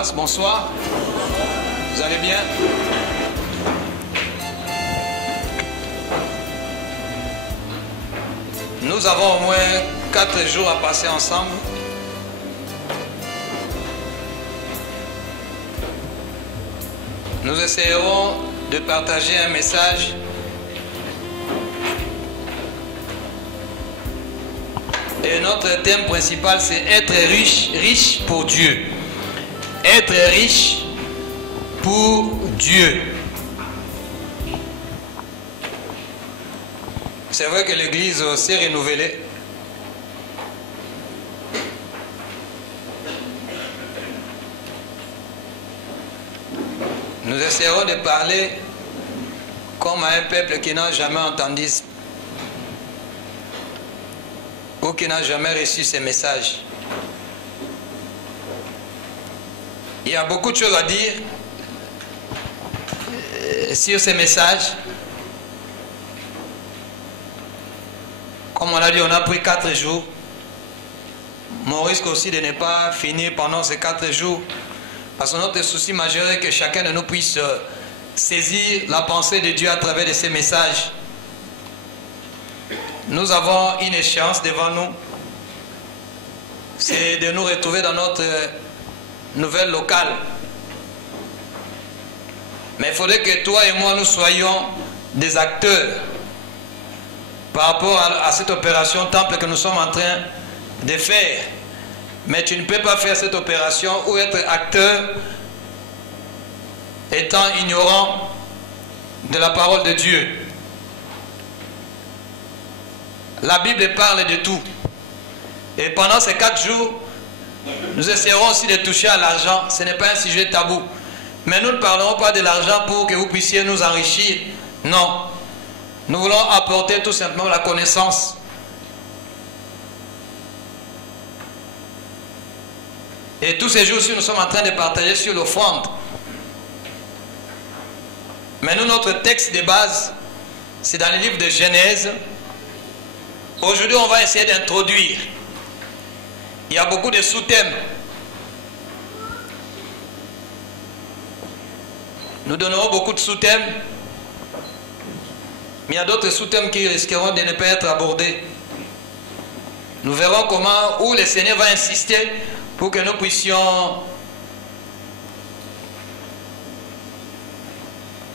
classe, bonsoir. Vous allez bien? Nous avons au moins 4 jours à passer ensemble. Nous essayerons de partager un message et notre thème principal c'est être riche pour Dieu. Être riche pour Dieu. C'est vrai que l'Église s'est renouvelée. Nous essaierons de parler comme à un peuple qui n'a jamais entendu ou qui n'a jamais reçu ces messages. Il y a beaucoup de choses à dire sur ces messages. Comme on l'a dit, on a pris 4 jours. Mon risque aussi de ne pas finir pendant ces 4 jours. Parce que notre souci majeur est que chacun de nous puisse saisir la pensée de Dieu à travers de ces messages. Nous avons une échéance devant nous. C'est de nous retrouver dans notre nouvelle locale. Mais il faudrait que toi et moi nous soyons des acteurs par rapport à cette opération temple que nous sommes en train de faire. Mais tu ne peux pas faire cette opération ou être acteur étant ignorant de la parole de Dieu. La Bible parle de tout. Et pendant ces 4 jours, nous essaierons aussi de toucher à l'argent. Ce n'est pas un sujet tabou. Mais nous ne parlerons pas de l'argent pour que vous puissiez nous enrichir. Non. Nous voulons apporter tout simplement la connaissance. Et tous ces jours-ci, nous sommes en train de partager sur l'offrande. Mais nous, notre texte de base, c'est dans le livre de Genèse. Aujourd'hui, on va essayer d'introduire. Il y a beaucoup de sous-thèmes. Nous donnerons beaucoup de sous-thèmes. Mais il y a d'autres sous-thèmes qui risqueront de ne pas être abordés. Nous verrons comment, où le Seigneur va insister pour que nous puissions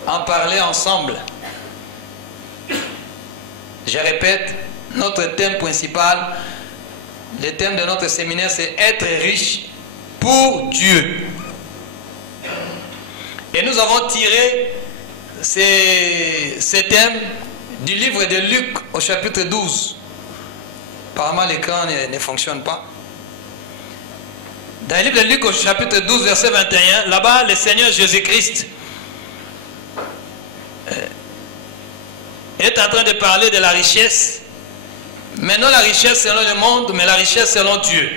en parler ensemble. Je répète, notre thème principal, le thème de notre séminaire, c'est être riche pour Dieu. Et nous avons tiré ces thèmes du livre de Luc au chapitre 12. Apparemment l'écran ne fonctionne pas. Dans le livre de Luc au chapitre 12 verset 21, là-bas le Seigneur Jésus-Christ est en train de parler de la richesse. Mais non la richesse selon le monde, mais la richesse selon Dieu.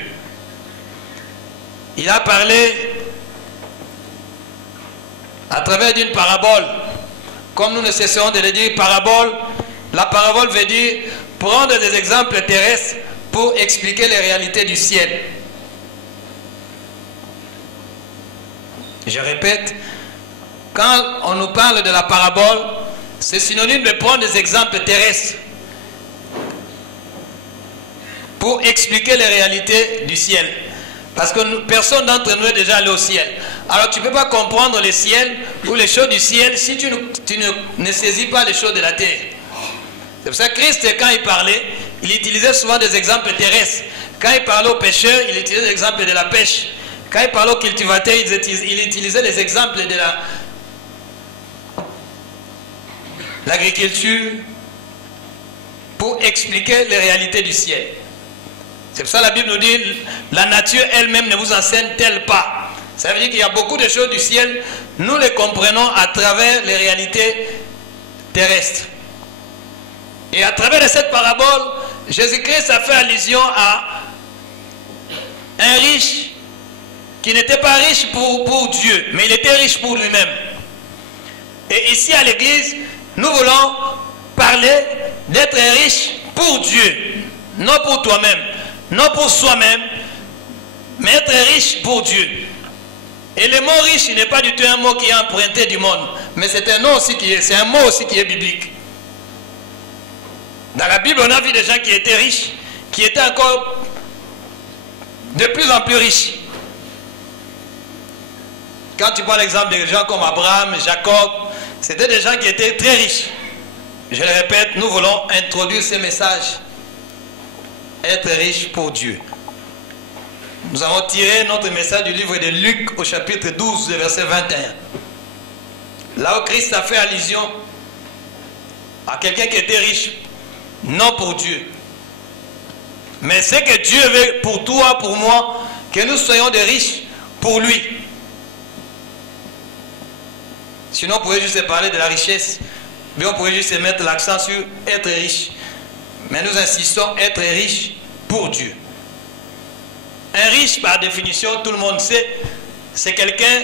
Il a parlé à travers d'une parabole. Comme nous ne cesserons de le dire, parabole, la parabole veut dire prendre des exemples terrestres pour expliquer les réalités du ciel. Je répète, quand on nous parle de la parabole, c'est synonyme de prendre des exemples terrestres pour expliquer les réalités du ciel. Parce que personne d'entre nous est déjà allé au ciel. Alors tu ne peux pas comprendre le ciel ou les choses du ciel si tu ne saisis pas les choses de la terre. C'est pour ça que Christ, quand il parlait, il utilisait souvent des exemples terrestres. Quand il parlait aux pêcheurs, il utilisait des exemples de la pêche. Quand il parlait aux cultivateurs, il utilisait des exemples de l'agriculture pour expliquer les réalités du ciel. C'est pour ça que la Bible nous dit, la nature elle-même ne vous enseigne-t-elle pas? Ça veut dire qu'il y a beaucoup de choses du ciel, nous les comprenons à travers les réalités terrestres. Et à travers de cette parabole, Jésus-Christ a fait allusion à un riche qui n'était pas riche pour Dieu, mais il était riche pour lui-même. Et ici à l'église, nous voulons parler d'être riche pour Dieu, non pour toi-même, non pour soi-même, mais être riche pour Dieu. Et le mot riche n'est pas du tout un mot qui est emprunté du monde, mais c'est un mot aussi qui est biblique. Dans la Bible, on a vu des gens qui étaient riches, qui étaient encore de plus en plus riches. Quand tu prends l'exemple de gens comme Abraham, Jacob, c'était des gens qui étaient très riches. Je le répète, nous voulons introduire ce message. Être riche pour Dieu. Nous avons tiré notre message du livre de Luc au chapitre 12, verset 21. Là où Christ a fait allusion à quelqu'un qui était riche, non pour Dieu. Mais c'est que Dieu veut pour toi, pour moi, que nous soyons des riches pour lui. Sinon, on pourrait juste parler de la richesse, mais on pourrait juste mettre l'accent sur être riche. Mais nous insistons, être riche pour Dieu. Un riche, par définition, tout le monde sait, c'est quelqu'un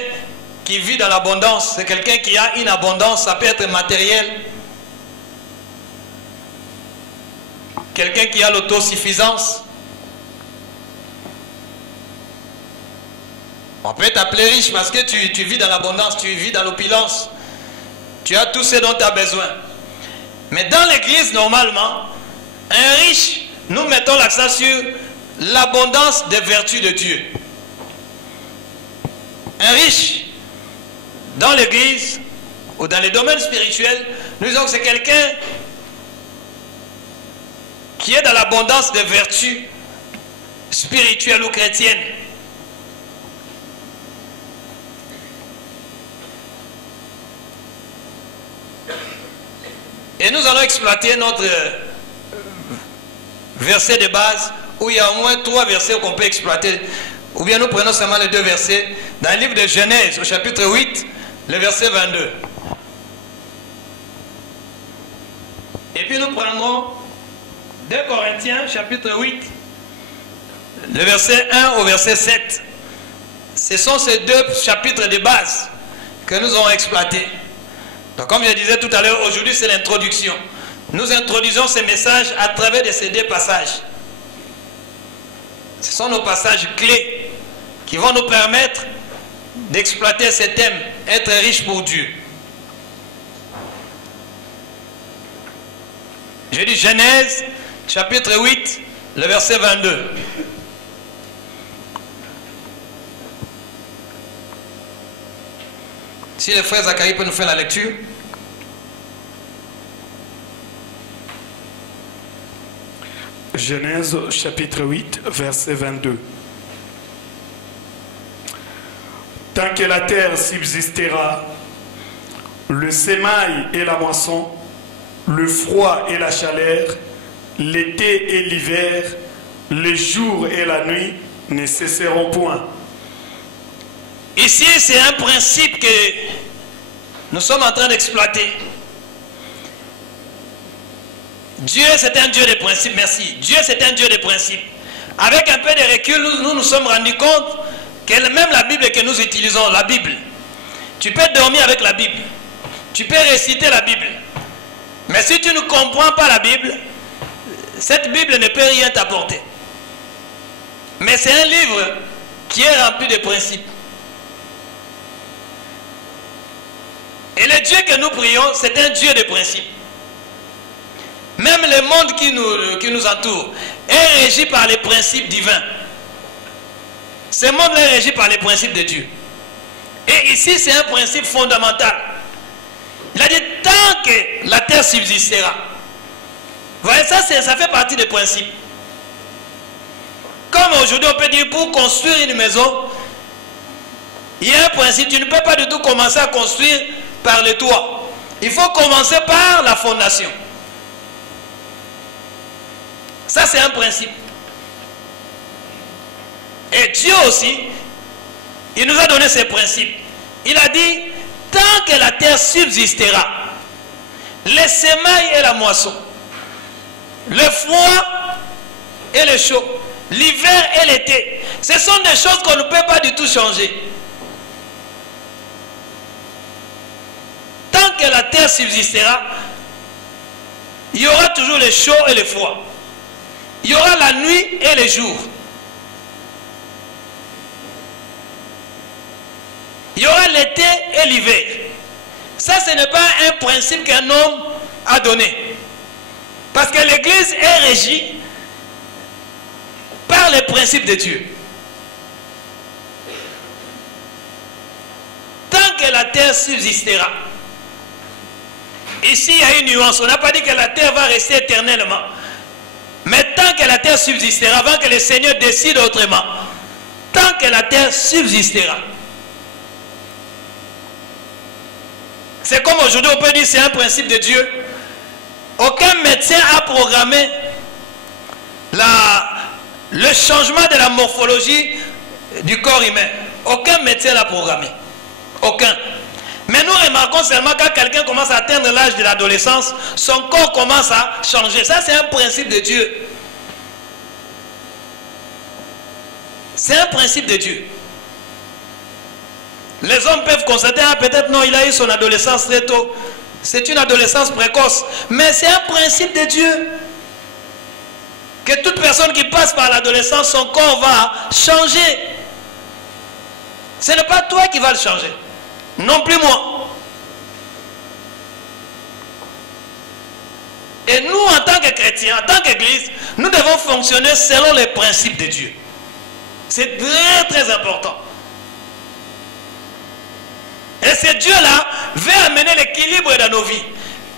qui vit dans l'abondance. C'est quelqu'un qui a une abondance, ça peut être matériel. Quelqu'un qui a l'autosuffisance. On peut t'appeler riche parce que tu vis dans l'abondance, tu vis dans l'opulence. Tu as tout ce dont tu as besoin. Mais dans l'église, normalement, un riche, nous mettons l'accent sur l'abondance des vertus de Dieu. Un riche, dans l'église ou dans les domaines spirituels, nous disons que c'est quelqu'un qui est dans l'abondance des vertus spirituelles ou chrétiennes. Et nous allons exploiter notre verset de base, où il y a au moins 3 versets qu'on peut exploiter. Ou bien nous prenons seulement les 2 versets dans le livre de Genèse, au chapitre 8, le verset 22. Et puis nous prendrons 2 Corinthiens, chapitre 8, le verset 1 au verset 7. Ce sont ces 2 chapitres de base que nous allons exploiter. Donc comme je disais tout à l'heure, aujourd'hui c'est l'introduction. Nous introduisons ces messages à travers de ces 2 passages. Ce sont nos passages clés qui vont nous permettre d'exploiter ces thèmes, être riche pour Dieu. Je dis Genèse, chapitre 8, le verset 22. Si le frère Zacharie peut nous faire la lecture. Genèse chapitre 8, verset 22. Tant que la terre subsistera, le sémail et la moisson, le froid et la chaleur, l'été et l'hiver, le jour et la nuit ne cesseront point. Ici, c'est un principe que nous sommes en train d'exploiter. Dieu, c'est un Dieu de principes, merci. Dieu, c'est un Dieu de principes. Avec un peu de recul, nous nous sommes rendus compte que même la Bible que nous utilisons, la Bible, tu peux dormir avec la Bible. Tu peux réciter la Bible. Mais si tu ne comprends pas la Bible, cette Bible ne peut rien t'apporter. Mais c'est un livre qui est rempli de principes. Et le Dieu que nous prions, c'est un Dieu de principes. Même le monde qui nous entoure est régi par les principes divins. Ce monde est régi par les principes de Dieu. Et ici, c'est un principe fondamental. Il a dit, tant que la terre subsistera. Vous voyez, ça fait partie des principes. Comme aujourd'hui, on peut dire, pour construire une maison, il y a un principe. Tu ne peux pas du tout commencer à construire par le toit. Il faut commencer par la fondation. Ça, c'est un principe. Et Dieu aussi, il nous a donné ces principes. Il a dit, tant que la terre subsistera, le sémail et la moisson, le froid et le chaud, l'hiver et l'été, ce sont des choses qu'on ne peut pas du tout changer. Tant que la terre subsistera, il y aura toujours le chaud et le froid. Il y aura la nuit et le jour. Il y aura l'été et l'hiver. Ça, ce n'est pas un principe qu'un homme a donné. Parce que l'Église est régie par les principes de Dieu. Tant que la terre subsistera. Ici, il y a une nuance. On n'a pas dit que la terre va rester éternellement. Mais tant que la terre subsistera, avant que le Seigneur décide autrement, tant que la terre subsistera. C'est comme aujourd'hui, on peut dire que c'est un principe de Dieu. Aucun médecin a programmé le changement de la morphologie du corps humain. Aucun médecin l'a programmé. Aucun. Mais nous remarquons seulement quand quelqu'un commence à atteindre l'âge de l'adolescence, son corps commence à changer. Ça, c'est un principe de Dieu. C'est un principe de Dieu. Les hommes peuvent constater, ah, peut-être non, il a eu son adolescence très tôt. C'est une adolescence précoce. Mais c'est un principe de Dieu. Que toute personne qui passe par l'adolescence, son corps va changer. Ce n'est pas toi qui vas le changer. Non plus moi. Et nous, en tant que chrétiens, en tant qu'Église, nous devons fonctionner selon les principes de Dieu. C'est très très important. Et ce Dieu-là veut amener l'équilibre dans nos vies.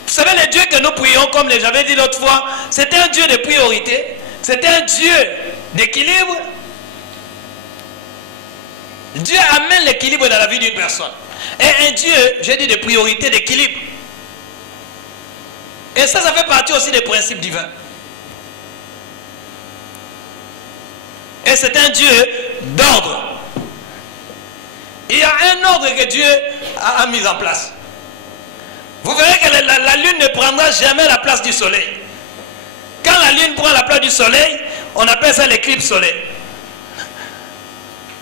Vous savez, le Dieu que nous prions, comme j'avais dit l'autre fois, c'était un Dieu de priorité, c'était un Dieu d'équilibre. Dieu amène l'équilibre dans la vie d'une personne. Et un Dieu, j'ai dit, de priorité, d'équilibre. Et ça fait partie aussi des principes divins. Et c'est un Dieu d'ordre. Il y a un ordre que Dieu a mis en place. Vous verrez que la lune ne prendra jamais la place du soleil. Quand la lune prend la place du soleil, on appelle ça l'éclipse solaire.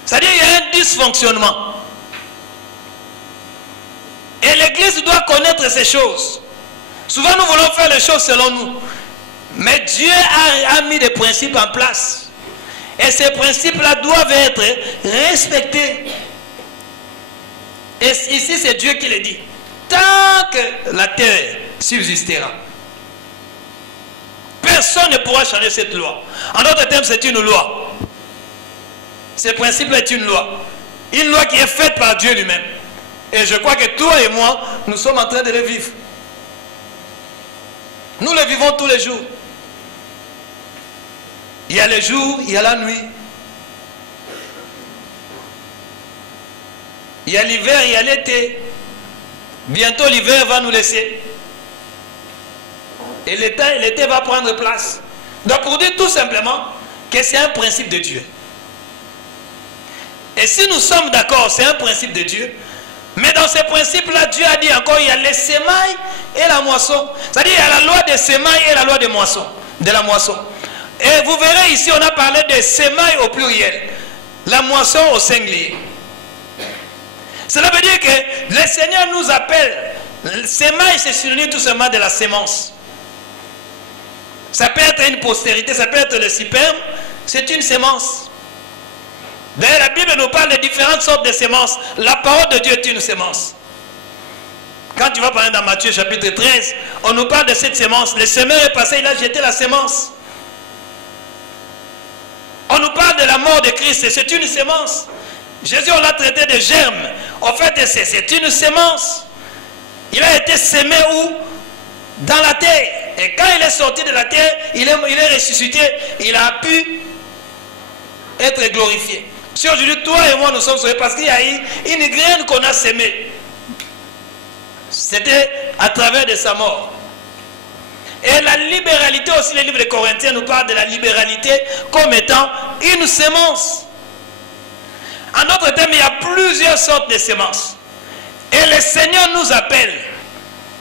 C'est-à-dire qu'il y a un dysfonctionnement. Et l'Église doit connaître ces choses. Souvent nous voulons faire les choses selon nous. Mais Dieu a mis des principes en place. Et ces principes-là doivent être respectés. Et ici, c'est Dieu qui le dit. Tant que la terre subsistera, personne ne pourra changer cette loi. En d'autres termes, c'est une loi. Ce principe-là est une loi. Une loi qui est faite par Dieu lui-même. Et je crois que toi et moi, nous sommes en train de le vivre. Nous le vivons tous les jours. Il y a le jour, il y a la nuit. Il y a l'hiver, il y a l'été. Bientôt l'hiver va nous laisser. Et l'été va prendre place. Donc pour dire tout simplement que c'est un principe de Dieu. Et si nous sommes d'accord, c'est un principe de Dieu. Mais dans ces principes-là, Dieu a dit encore, il y a les semailles et la moisson. C'est-à-dire, il y a la loi des semailles et la loi des moissons, de la moisson. Et vous verrez ici, on a parlé des semailles au pluriel. La moisson au singulier. Cela veut dire que le Seigneur nous appelle. Le semaille, c'est synonyme tout simplement de la sémence. Ça peut être une postérité, ça peut être le sperme. C'est une sémence. D'ailleurs, la Bible nous parle de différentes sortes de sémences. La parole de Dieu est une sémence. Quand tu vas parler dans Matthieu chapitre 13, on nous parle de cette sémence. Le semeur est passé, il a jeté la sémence. On nous parle de la mort de Christ, c'est une sémence. Jésus, on l'a traité de germe. En fait, c'est une sémence. Il a été sémé où? Dans la terre. Et quand il est sorti de la terre, il est ressuscité. Il a pu être glorifié. Si aujourd'hui, toi et moi, nous sommes sauvés parce qu'il y a eu une graine qu'on a sémée. C'était à travers de sa mort. Et la libéralité aussi, le livre de Corinthiens nous parle de la libéralité comme étant une sémence. En d'autres termes, il y a plusieurs sortes de sémences. Et le Seigneur nous appelle.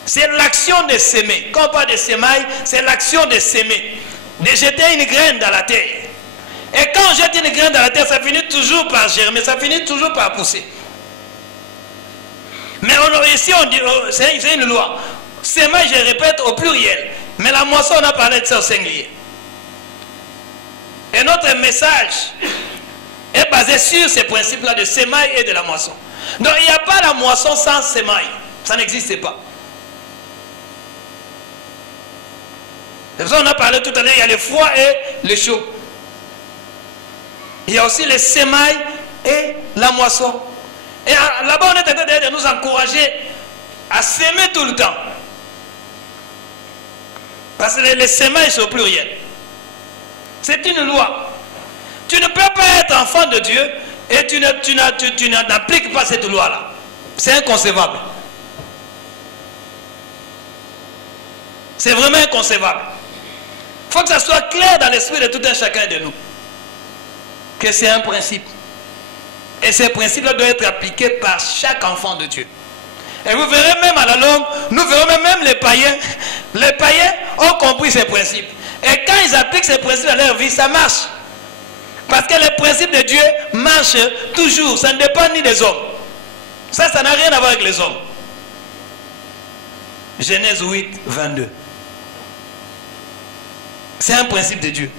C'est l'action de s'aimer. Quand on parle de sémailles, c'est l'action de s'aimer. De jeter une graine dans la terre. Et quand on jette une graine dans la terre, ça finit toujours par germer, ça finit toujours par pousser. Mais ici, on dit, c'est une loi. Sémaille, je répète, au pluriel. Mais la moisson, on a parlé de ça au singulier. Et notre message est basé sur ces principes-là de sémaille et de la moisson. Donc il n'y a pas la moisson sans semaille. Ça n'existe pas. C'est pour ça qu'on a parlé tout à l'heure, il y a le froid et le chaud. Il y a aussi les semailles et la moisson. Et là-bas, on est en train de nous encourager à s'aimer tout le temps. Parce que les semailles sont pluriels. C'est une loi. Tu ne peux pas être enfant de Dieu et tu n'appliques pas cette loi-là. C'est inconcevable. C'est vraiment inconcevable. Il faut que ça soit clair dans l'esprit de tout un chacun de nous. Que c'est un principe. Et ces principes-là doivent être appliqués par chaque enfant de Dieu. Et vous verrez même à la longue, nous verrons même les païens. Les païens ont compris ces principes. Et quand ils appliquent ces principes dans leur vie, ça marche. Parce que les principes de Dieu marchent toujours. Ça ne dépend ni des hommes. Ça n'a rien à voir avec les hommes. Genèse 8, 22. C'est un principe de Dieu.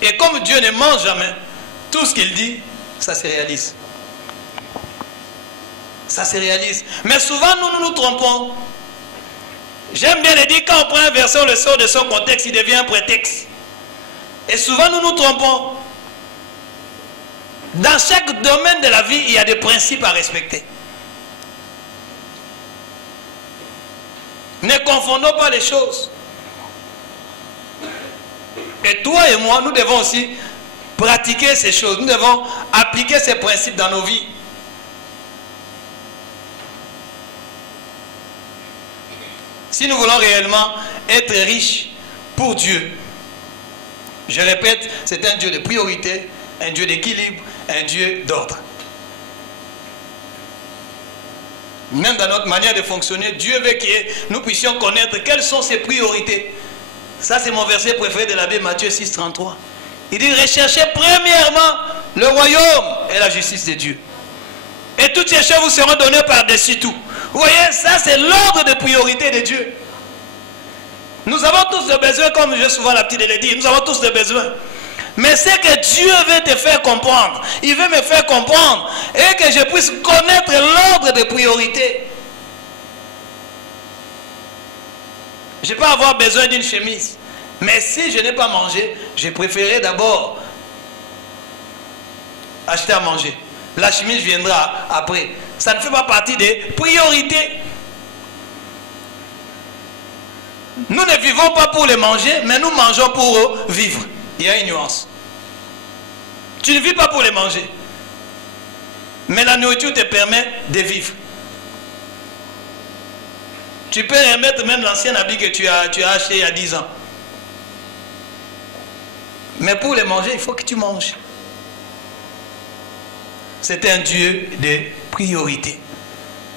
Et comme Dieu ne ment jamais, tout ce qu'il dit, ça se réalise. Ça se réalise. Mais souvent, nous nous trompons. J'aime bien le dire, quand on prend un verset, on le sort de son contexte, il devient un prétexte. Et souvent, nous nous trompons. Dans chaque domaine de la vie, il y a des principes à respecter. Ne confondons pas les choses. Et toi et moi, nous devons aussi pratiquer ces choses. Nous devons appliquer ces principes dans nos vies. Si nous voulons réellement être riches pour Dieu, je répète, c'est un Dieu de priorité, un Dieu d'équilibre, un Dieu d'ordre. Même dans notre manière de fonctionner, Dieu veut que nous puissions connaître quelles sont ses priorités. Ça, c'est mon verset préféré de la Bible, Matthieu 6, 33. Il dit, recherchez premièrement le royaume et la justice de Dieu. Et toutes ces choses vous seront données par-dessus tout. Vous voyez, ça, c'est l'ordre de priorité de Dieu. Nous avons tous des besoins, comme j'ai souvent l'habitude de le dire, nous avons tous des besoins. Mais c'est que Dieu veut te faire comprendre. Il veut me faire comprendre et que je puisse connaître l'ordre de priorité. Je ne peux pas avoir besoin d'une chemise. Mais si je n'ai pas mangé, je préférerais d'abord acheter à manger. La chemise viendra après. Ça ne fait pas partie des priorités. Nous ne vivons pas pour les manger, mais nous mangeons pour vivre. Il y a une nuance. Tu ne vis pas pour les manger. Mais la nourriture te permet de vivre. Tu peux remettre même l'ancien habit que tu as acheté il y a 10 ans. Mais pour les manger, il faut que tu manges. C'est un Dieu de priorité.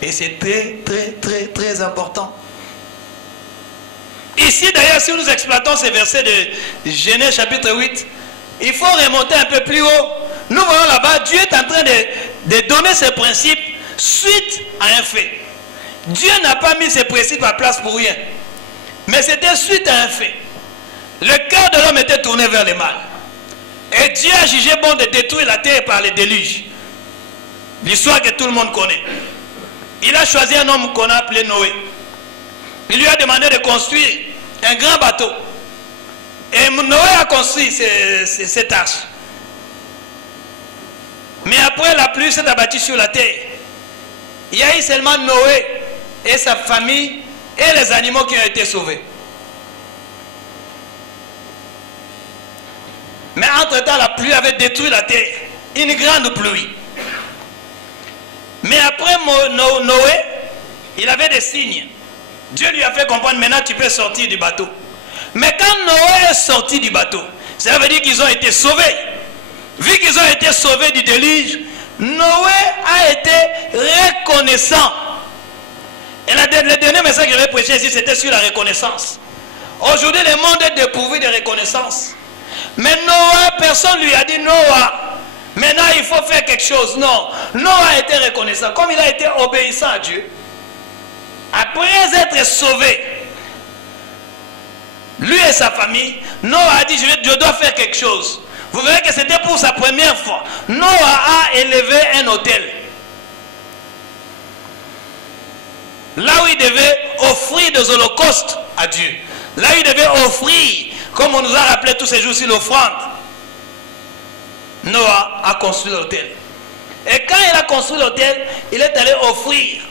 Et c'est très, très, très, très important. Ici, d'ailleurs, si nous exploitons ces versets de Genèse chapitre 8, il faut remonter un peu plus haut. Nous voyons là-bas, Dieu est en train de donner ses principes suite à un fait. Dieu n'a pas mis ses principes à place pour rien. Mais c'était suite à un fait. Le cœur de l'homme était tourné vers le mal. Et Dieu a jugé bon de détruire la terre par les déluges. L'histoire que tout le monde connaît. Il a choisi un homme qu'on a appelé Noé. Il lui a demandé de construire un grand bateau. Et Noé a construit cette arche. Mais après la pluie s'est abattue sur la terre. Il y a eu seulement Noé et sa famille et les animaux qui ont été sauvés. Mais entre-temps, la pluie avait détruit la terre. Une grande pluie. Mais après Noé, il avait des signes. Dieu lui a fait comprendre, maintenant tu peux sortir du bateau. Mais quand Noé est sorti du bateau, ça veut dire qu'ils ont été sauvés. Vu qu'ils ont été sauvés du déluge, Noé a été reconnaissant. Et le dernier message que je vais prêcher ici, c'était sur la reconnaissance. Aujourd'hui, le monde est dépourvu de reconnaissance. Mais Noé, personne ne lui a dit, Noé, maintenant il faut faire quelque chose. Non, Noé a été reconnaissant. Comme il a été obéissant à Dieu, après être sauvé, lui et sa famille, Noé a dit, je dois faire quelque chose. Vous verrez que c'était pour sa première fois. Noah a élevé un autel. Là où il devait offrir des holocaustes à Dieu. Là où il devait offrir, comme on nous a rappelé tous ces jours-ci, l'offrande. Noah a construit l'autel. Et quand il a construit l'autel, il est allé offrir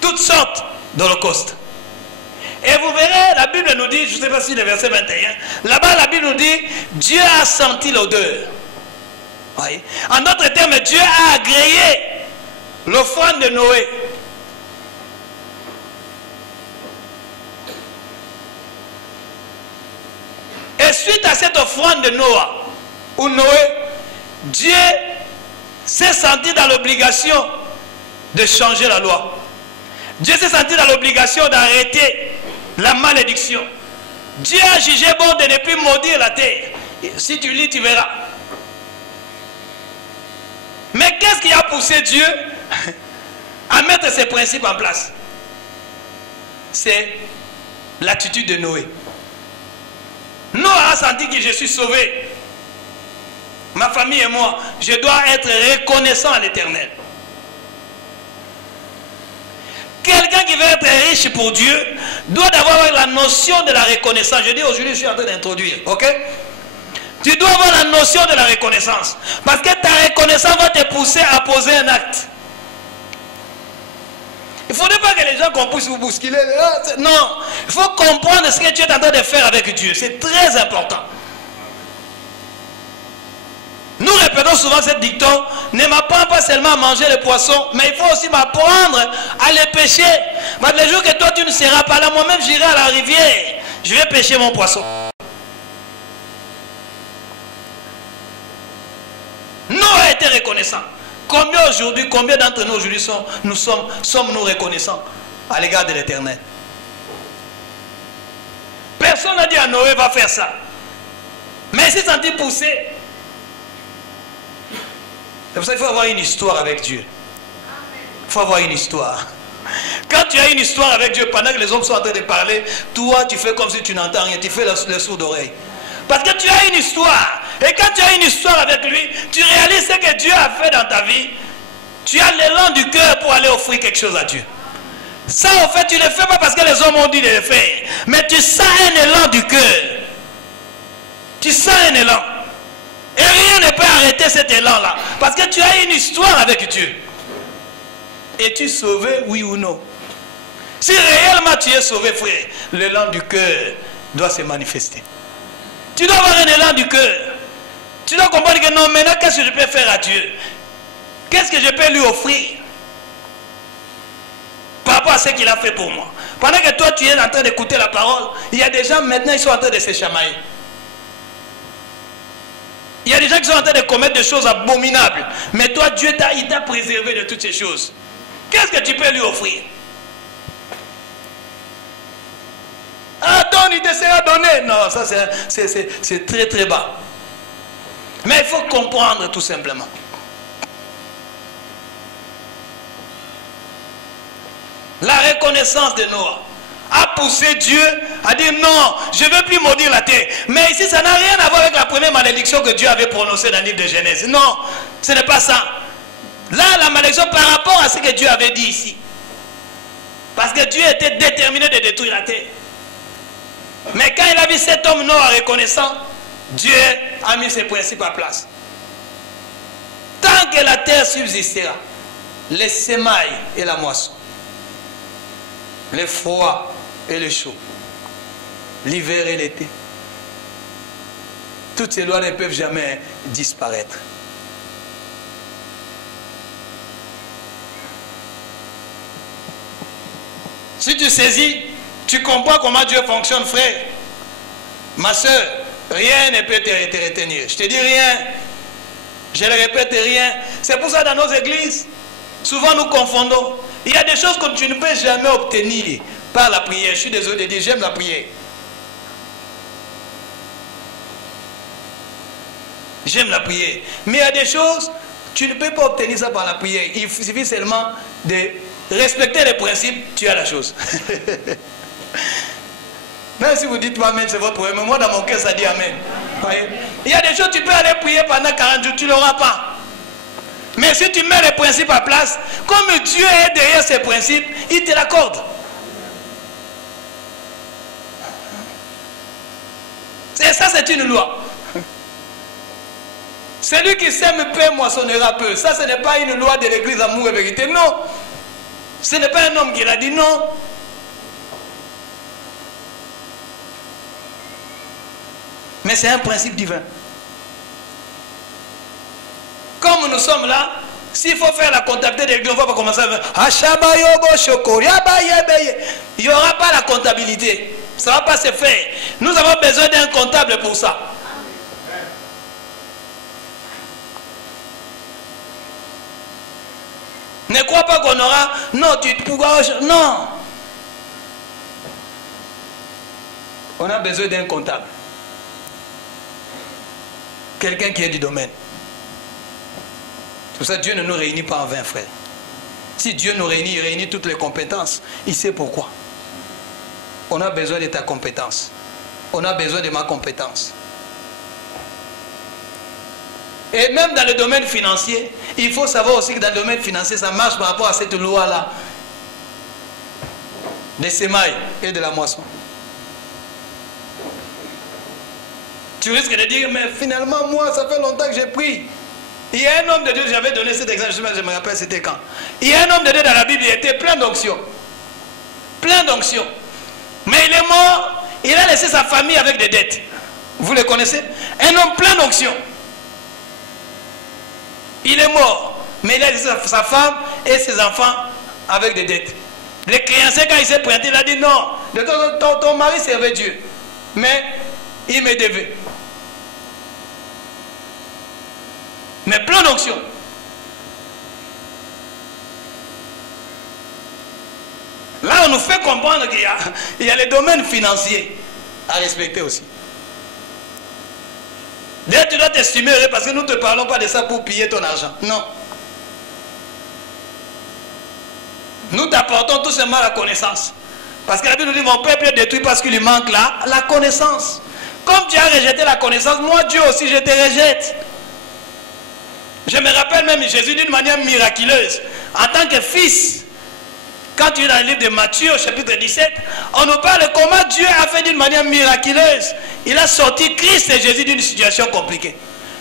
toutes sortes d'holocaustes. Et vous verrez, la Bible nous dit, je ne sais pas si le verset 21, là-bas la Bible nous dit, Dieu a senti l'odeur. Oui. En d'autres termes, Dieu a agréé l'offrande de Noé. Et suite à cette offrande de Noah, où Noé, Dieu s'est senti dans l'obligation de changer la loi. Dieu s'est senti dans l'obligation d'arrêter la malédiction. Dieu a jugé bon de ne plus maudire la terre. Si tu lis, tu verras. Mais qu'est-ce qui a poussé Dieu à mettre ces principes en place? C'est l'attitude de Noé. Noé a senti que je suis sauvé. Ma famille et moi, je dois être reconnaissant à l'Éternel. Quelqu'un qui veut être riche pour Dieu doit avoir la notion de la reconnaissance. Je dis aujourd'hui, je suis en train d'introduire, ok? Tu dois avoir la notion de la reconnaissance. Parce que ta reconnaissance va te pousser à poser un acte. Il ne faudrait pas que les gens qu'on puisse vous bousculer. Non, il faut comprendre ce que tu es en train de faire avec Dieu. C'est très important. Nous répétons souvent cette dicton, ne m'apprends pas seulement à manger les poissons, mais il faut aussi m'apprendre à les pêcher. Mais les jours que toi tu ne seras pas là, moi-même j'irai à la rivière, je vais pêcher mon poisson. Noé a été reconnaissant. Combien aujourd'hui, combien d'entre nous aujourd'hui sommes-nous reconnaissants à l'égard de l'Éternel? Personne n'a dit à Noé va faire ça. Mais il s'est senti poussé. C'est pour ça qu'il faut avoir une histoire avec Dieu. Il faut avoir une histoire. Quand tu as une histoire avec Dieu, pendant que les hommes sont en train de parler, toi tu fais comme si tu n'entends rien, tu fais le sourd d'oreille. Parce que tu as une histoire. Et quand tu as une histoire avec lui, tu réalises ce que Dieu a fait dans ta vie. Tu as l'élan du cœur pour aller offrir quelque chose à Dieu. Ça, en fait, tu ne le fais pas parce que les hommes ont dit de le faire. Mais tu sens un élan du cœur. Tu sens un élan. Et rien ne peut arrêter cet élan-là. Parce que tu as une histoire avec Dieu. Es-tu sauvé, oui ou non? Si réellement tu es sauvé, frère, l'élan du cœur doit se manifester. Tu dois avoir un élan du cœur. Tu dois comprendre que non, maintenant, qu'est-ce que je peux faire à Dieu? Qu'est-ce que je peux lui offrir? Par rapport à ce qu'il a fait pour moi. Pendant que toi, tu es en train d'écouter la parole, il y a des gens maintenant, ils sont en train de se chamailler. Il y a des gens qui sont en train de commettre des choses abominables. Mais toi, Dieu il t'a préservé de toutes ces choses. Qu'est-ce que tu peux lui offrir? Ah, donne, il te sera donné. Non, ça c'est très très bas. Mais il faut comprendre tout simplement. La reconnaissance de Noah a poussé Dieu à dire non, je ne veux plus maudire la terre. Mais ici, ça n'a rien à voir avec la première malédiction que Dieu avait prononcée dans le livre de Genèse. Non, ce n'est pas ça. Là, la malédiction par rapport à ce que Dieu avait dit ici. Parce que Dieu était déterminé de détruire la terre. Mais quand il a vu cet homme Noah reconnaissant, Dieu a mis ses principes à place. Tant que la terre subsistera, les semailles et la moisson, le froid et le chaud, l'hiver et l'été, toutes ces lois ne peuvent jamais disparaître. Si tu saisis, tu comprends comment Dieu fonctionne, frère. Ma soeur, rien ne peut te retenir. Je te dis rien. Je le répète, rien. C'est pour ça dans nos églises, souvent nous confondons. Il y a des choses que tu ne peux jamais obtenir par la prière. Je suis désolé de dire, j'aime la prière. J'aime la prière. Mais il y a des choses, tu ne peux pas obtenir ça par la prière. Il suffit seulement de respecter les principes, tu as la chose. Mais Même si vous dites pas Amen, c'est votre problème. Mais moi, dans mon cœur, ça dit Amen. Voyez? Il y a des choses, tu peux aller prier pendant 40 jours, tu ne l'auras pas. Mais si tu mets les principes à place, comme Dieu est derrière ces principes, il te l'accorde. Et ça, c'est une loi. Celui qui sème peu moissonnera peu. Ça, ce n'est pas une loi de l'église amour et vérité. Non. Ce n'est pas un homme qui l'a dit, non. Mais c'est un principe divin. Comme nous sommes là, s'il faut faire la comptabilité de l'église, on ne va pas commencer à faire. Il n'y aura pas la comptabilité. Ça ne va pas se faire. Nous avons besoin d'un comptable pour ça. Ne crois pas qu'on aura... Non, tu pourras... Non. On a besoin d'un comptable. Quelqu'un qui est du domaine. C'est pour ça que Dieu ne nous réunit pas en vain, frère. Si Dieu nous réunit, il réunit toutes les compétences. Il sait pourquoi. On a besoin de ta compétence. On a besoin de ma compétence. Et même dans le domaine financier, il faut savoir aussi que dans le domaine financier, ça marche par rapport à cette loi-là. Des semailles et de la moisson. Tu risques de dire, mais finalement, moi, ça fait longtemps que j'ai pris. Il y a un homme de Dieu, j'avais donné cet exemple, je me rappelle c'était quand. Il y a un homme de Dieu dans la Bible, il était plein d'onction. Plein d'onction. Mais il est mort, il a laissé sa famille avec des dettes. Vous le connaissez? Un homme plein d'onction. Il est mort, mais il a laissé sa femme et ses enfants avec des dettes. Les créanciers, quand il s'est pointé, il a dit non, ton mari servait Dieu, mais il me devait. Mais plein d'onction. Là, on nous fait comprendre qu'il y a les domaines financiers à respecter aussi. D'ailleurs, tu dois t'estimer parce que nous ne te parlons pas de ça pour piller ton argent. Non. Nous t'apportons tout simplement la connaissance. Parce que la Bible nous dit, mon peuple est détruit parce qu'il lui manque la connaissance. Comme tu as rejeté la connaissance, moi Dieu aussi je te rejette. Je me rappelle même Jésus d'une manière miraculeuse. En tant que fils, quand tu es dans le livre de Matthieu, au chapitre 17, on nous parle de comment Dieu a fait d'une manière miraculeuse. Il a sorti Christ et Jésus d'une situation compliquée.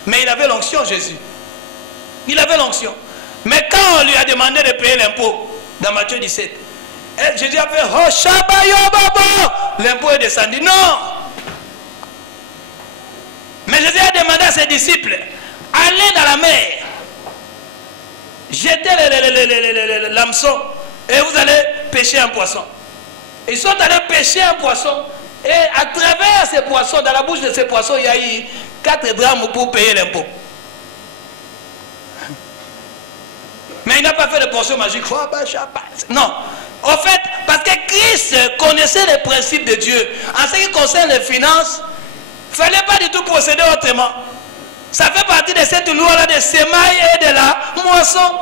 Mais il avait l'onction, Jésus. Il avait l'onction. Mais quand on lui a demandé de payer l'impôt, dans Matthieu 17, Jésus a fait oh, Shabayo Babo. L'impôt est descendu. Non. Mais Jésus a demandé à ses disciples, allez dans la mer, jetez l'hameçon et vous allez pêcher un poisson. Ils sont allés pêcher un poisson et à travers ces poissons, dans la bouche de ces poissons, il y a eu 4 drachmes pour payer l'impôt. Mais il n'a pas fait de portion magique. Non. En fait, parce que Christ connaissait les principes de Dieu. En ce qui concerne les finances, il ne fallait pas du tout procéder autrement. Ça fait partie de cette loi-là de semailles et de la moisson.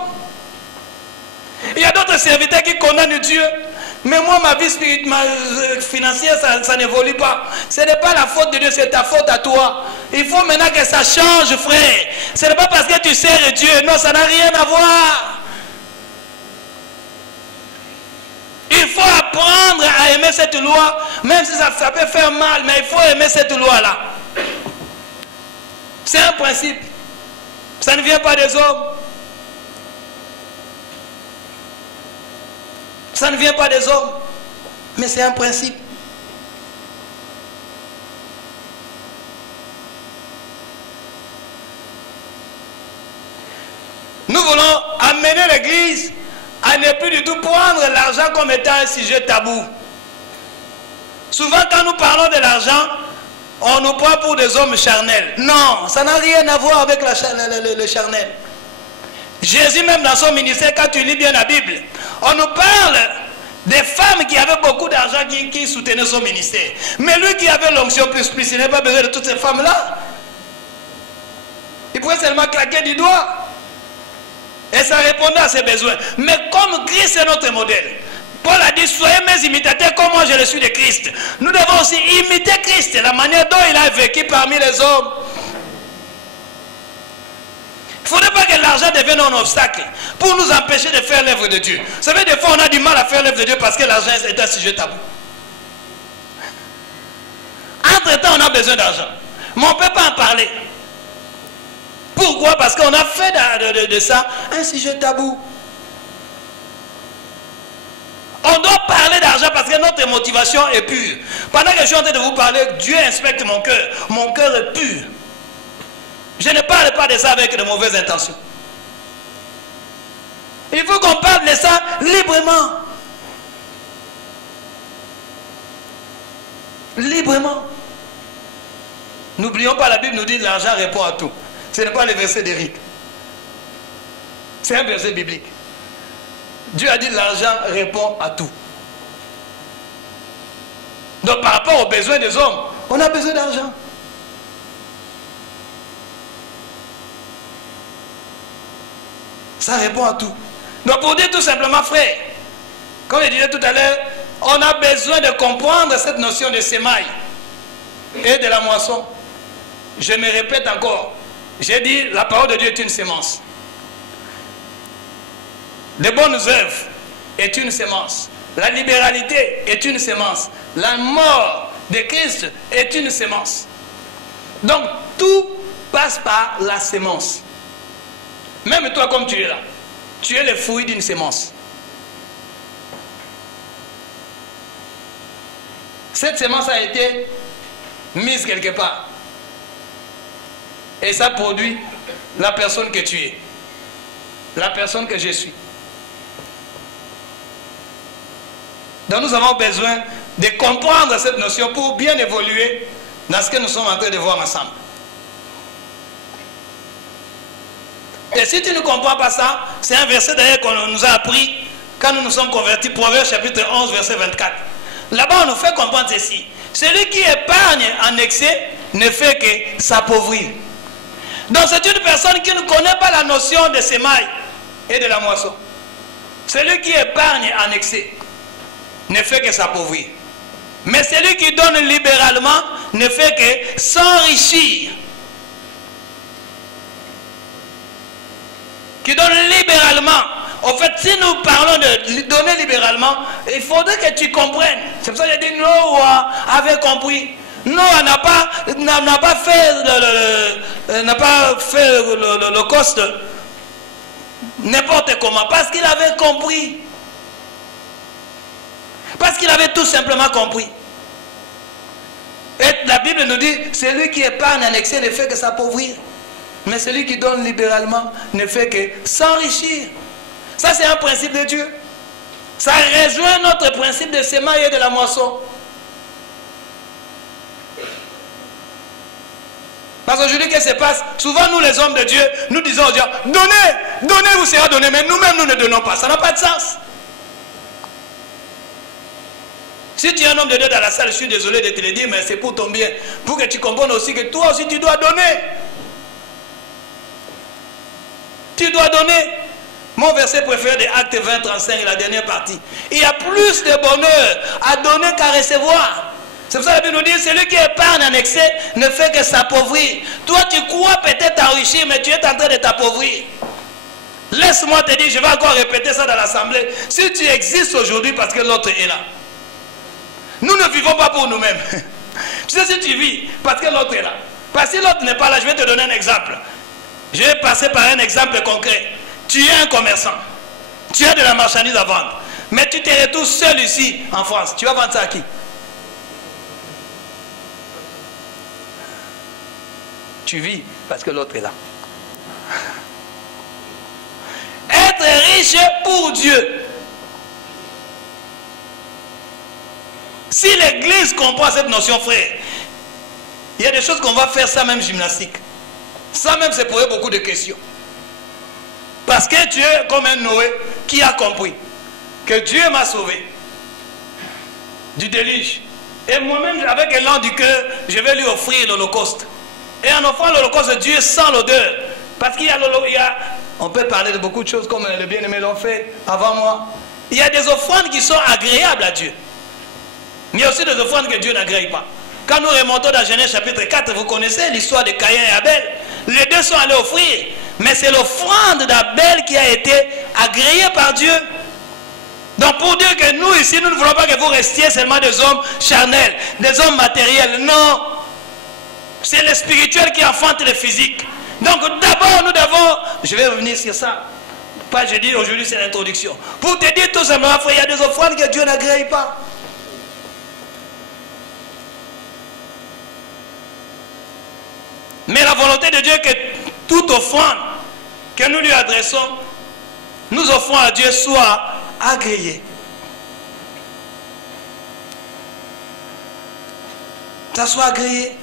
Il y a d'autres serviteurs qui condamnent Dieu. Mais moi, ma vie financière, ça n'évolue pas. Ce n'est pas la faute de Dieu, c'est ta faute à toi. Il faut maintenant que ça change, frère. Ce n'est pas parce que tu sers Dieu. Non, ça n'a rien à voir. Il faut apprendre à aimer cette loi, même si ça peut faire mal, mais il faut aimer cette loi-là. C'est un principe. Ça ne vient pas des hommes. Ça ne vient pas des hommes. Mais c'est un principe. Nous voulons amener l'Église à ne plus du tout prendre l'argent comme étant un sujet tabou. Souvent quand nous parlons de l'argent, on nous prend pour des hommes charnels. Non, ça n'a rien à voir avec le charnel. Jésus même dans son ministère, quand tu lis bien la Bible, on nous parle des femmes qui avaient beaucoup d'argent qui soutenaient son ministère. Mais lui qui avait l'onction plus, il n'avait pas besoin de toutes ces femmes-là. Il pouvait seulement claquer du doigt. Et ça répondait à ses besoins. Mais comme Christ est notre modèle, Paul a dit, soyez mes imitateurs comme moi je le suis de Christ. Nous devons aussi imiter Christ, la manière dont il a vécu parmi les hommes. Il ne faudrait pas que l'argent devienne un obstacle pour nous empêcher de faire l'œuvre de Dieu. Vous savez, des fois on a du mal à faire l'œuvre de Dieu parce que l'argent est un sujet tabou. Entre-temps, on a besoin d'argent. Mais on ne peut pas en parler. Pourquoi? Parce qu'on a fait de ça un sujet tabou. On doit parler d'argent parce que notre motivation est pure. Pendant que je suis en train de vous parler, Dieu inspecte mon cœur. Mon cœur est pur. Je ne parle pas de ça avec de mauvaises intentions. Il faut qu'on parle de ça librement. Librement. N'oublions pas, la Bible nous dit que l'argent répond à tout. Ce n'est pas le verset d'Éric. C'est un verset biblique. Dieu a dit que l'argent répond à tout. Donc par rapport aux besoins des hommes, on a besoin d'argent. Ça répond à tout. Donc pour dire tout simplement, frère, comme je disais tout à l'heure, on a besoin de comprendre cette notion de sémaille et de la moisson. Je me répète encore. J'ai dit, la parole de Dieu est une sémence. Les bonnes œuvres est une sémence. La libéralité est une sémence. La mort de Christ est une sémence. Donc tout passe par la sémence. Même toi comme tu es là, tu es le fruit d'une sémence. Cette sémence a été mise quelque part. Et ça produit la personne que tu es. La personne que je suis. Donc nous avons besoin de comprendre cette notion pour bien évoluer dans ce que nous sommes en train de voir ensemble. Et si tu ne comprends pas ça, c'est un verset d'ailleurs qu'on nous a appris quand nous nous sommes convertis, Proverbes chapitre 11, verset 24. Là-bas, on nous fait comprendre ceci. Celui qui épargne en excès ne fait que s'appauvrir. Donc c'est une personne qui ne connaît pas la notion de sémaille et de la moisson. Celui qui épargne en excès ne fait que s'appauvrir. Mais celui qui donne libéralement ne fait que s'enrichir. Qui donne libéralement. En fait, si nous parlons de donner libéralement, il faudrait que tu comprennes. C'est pour ça que j'ai dit Noah avait compris. Noah n'a pas fait l'Holocauste n'importe comment, parce qu'il avait compris. Parce qu'il avait tout simplement compris. Et la Bible nous dit, celui qui épargne en excès ne fait que s'appauvrir. Mais celui qui donne libéralement ne fait que s'enrichir. Ça, c'est un principe de Dieu. Ça rejoint notre principe de sémaille et de la moisson. Parce qu'aujourd'hui, qu'est-ce qui se passe? Souvent, nous, les hommes de Dieu, nous disons aux gens, donnez, vous sera donné, mais nous-mêmes, nous ne donnons pas. Ça n'a pas de sens. Si tu es un homme de Dieu dans la salle, je suis désolé de te le dire, mais c'est pour ton bien. Pour que tu comprennes aussi que toi aussi, tu dois donner. Tu dois donner. Mon verset préféré de Actes 20, 35, la dernière partie. Il y a plus de bonheur à donner qu'à recevoir. C'est pour ça que la Bible nous dit, celui qui épargne en excès ne fait que s'appauvrir. Toi, tu crois peut-être t'enrichir, mais tu es en train de t'appauvrir. Laisse-moi te dire, je vais encore répéter ça dans l'assemblée. Si tu existes aujourd'hui parce que l'autre est là. Nous ne vivons pas pour nous-mêmes. Tu sais, si tu vis parce que l'autre est là. Parce que l'autre n'est pas là, je vais te donner un exemple. Je vais passer par un exemple concret. Tu es un commerçant. Tu as de la marchandise à vendre. Mais tu te retrouves seul ici, en France. Tu vas vendre ça à qui? Tu vis parce que l'autre est là. Être riche pour Dieu. Si l'église comprend cette notion, frère, il y a des choses qu'on va faire sans même gymnastique. Sans même se poser beaucoup de questions. Parce que tu es comme un Noé qui a compris que Dieu m'a sauvé du déluge. Et moi-même, avec l'élan du cœur, je vais lui offrir l'Holocauste. Et en offrant l'Holocauste, Dieu sent l'odeur. Parce qu'il y a, on peut parler de beaucoup de choses comme le bien-aimé l'ont fait avant moi. il y a des offrandes qui sont agréables à Dieu. Mais il y a aussi des offrandes que Dieu n'agrée pas. Quand nous remontons dans Genèse chapitre 4, vous connaissez l'histoire de Caïn et Abel. Les deux sont allés offrir. Mais c'est l'offrande d'Abel qui a été agréée par Dieu. Donc pour dire que nous ici, nous ne voulons pas que vous restiez seulement des hommes charnels, des hommes matériels. Non. C'est le spirituel qui enfante le physique. Donc d'abord nous devons, je vais revenir sur ça. Pas je dis aujourd'hui c'est l'introduction. Pour te dire tout simplement, frère, il y a des offrandes que Dieu n'agrée pas. Mais la volonté de Dieu est que toute offrande que nous lui adressons, nous offrons à Dieu soit agréée. Ça soit agréé.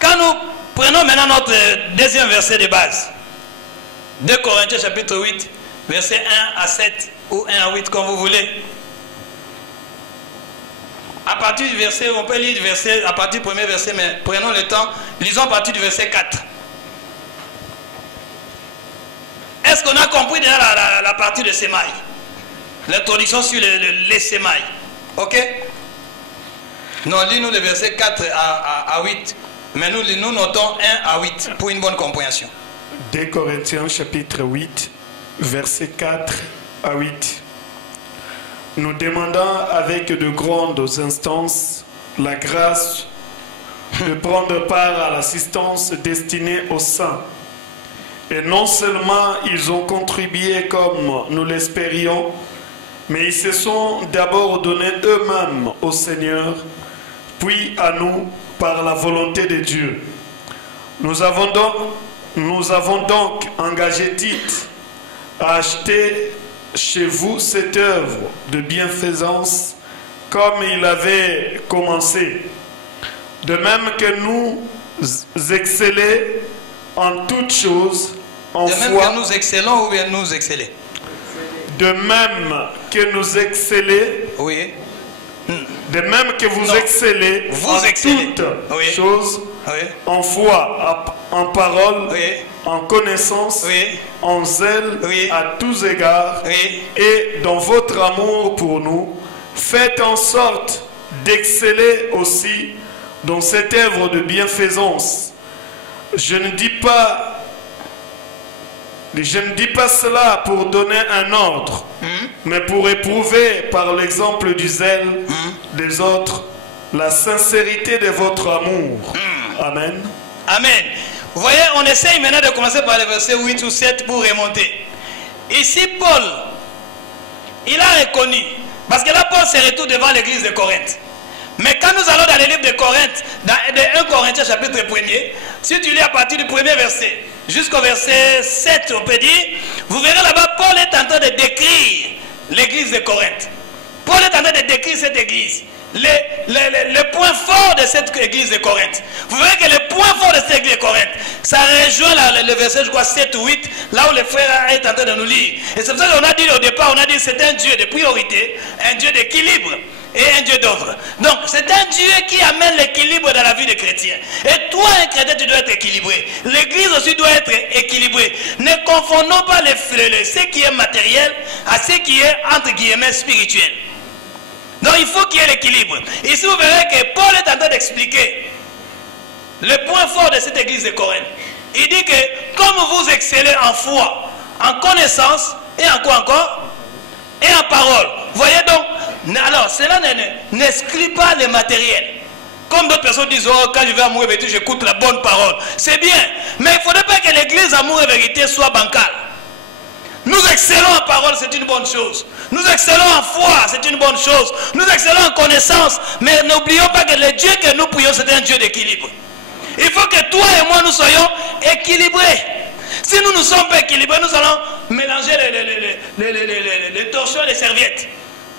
Quand nous prenons maintenant notre deuxième verset de base, 2 Corinthiens chapitre 8, verset 1 à 7 ou 1 à 8 comme vous voulez. À partir du verset, on peut lire du verset, à partir du premier verset, mais prenons le temps, lisons à partir du verset 4. Est-ce qu'on a compris déjà la partie de sémailles? L'introduction sur les sémailles. Ok? Non, lis-nous le verset 4 à 8. Mais nous notons 1 à 8 pour une bonne compréhension. 2 Corinthiens chapitre 8, verset 4 à 8. Nous demandons avec de grandes instances la grâce de prendre part à l'assistance destinée aux saints. Et non seulement ils ont contribué comme nous l'espérions, mais ils se sont d'abord donnés eux-mêmes au Seigneur, puis à nous par la volonté de Dieu. Nous avons donc engagé Tite à acheter chez vous cette œuvre de bienfaisance comme il avait commencé. De même que nous excellons en toutes choses, en foi. De même que nous excellons ou bien nous exceller? De même que nous excellons. Oui. De même que vous excellez en toutes choses, en foi, en parole, en connaissance, en zèle, à tous égards, et dans votre amour pour nous, faites en sorte d'exceller aussi dans cette œuvre de bienfaisance. Je ne dis pas cela pour donner un ordre, mais pour éprouver par l'exemple du zèle des autres la sincérité de votre amour. Amen. Amen. Vous voyez, on essaye maintenant de commencer par le verset 8 ou 7 pour remonter. Ici, Paul, il a reconnu, parce que là, Paul se retrouve devant l'église de Corinthe. Mais quand nous allons dans le livre de Corinthe, dans 1 Corinthiens chapitre 1er, si tu lis à partir du premier verset jusqu'au verset 7, on peut dire, vous verrez là-bas, Paul est en train de décrire l'église de Corinthe. Paul est en train de décrire cette église. Le point fort de cette église de Corinthe. Vous verrez que le point fort de cette église de Corinthe, ça rejoint le verset, je crois, 7 ou 8, là où le frère est en train de nous lire. Et c'est pour ça qu'on a dit au départ, on a dit que c'est un Dieu de priorité, un Dieu d'équilibre et un Dieu d'ordre. Donc c'est un Dieu qui amène l'équilibre dans la vie des chrétiens. Et toi, un chrétien, tu dois être équilibré. L'église aussi doit être équilibrée. Ne confondons pas ce qui est matériel à ce qui est, entre guillemets, spirituel. Donc il faut qu'il y ait l'équilibre. Ici vous verrez que Paul est en train d'expliquer le point fort de cette église de Corinthe. Il dit que comme vous excellez en foi, en connaissance, et en quoi encore? Et en parole. Vous voyez donc, alors cela n'exclut pas le matériel. Comme d'autres personnes disent, oh, quand je vais à Amour et Vérité, j'écoute la bonne parole. C'est bien, mais il ne faudrait pas que l'église Amour et Vérité soit bancale. Nous excellons en parole, c'est une bonne chose. Nous excellons en foi, c'est une bonne chose. Nous excellons en connaissance, mais n'oublions pas que le Dieu que nous prions, c'est un Dieu d'équilibre. Il faut que toi et moi, nous soyons équilibrés. Si nous ne sommes pas équilibrés, nous allons mélanger les torchons et les serviettes.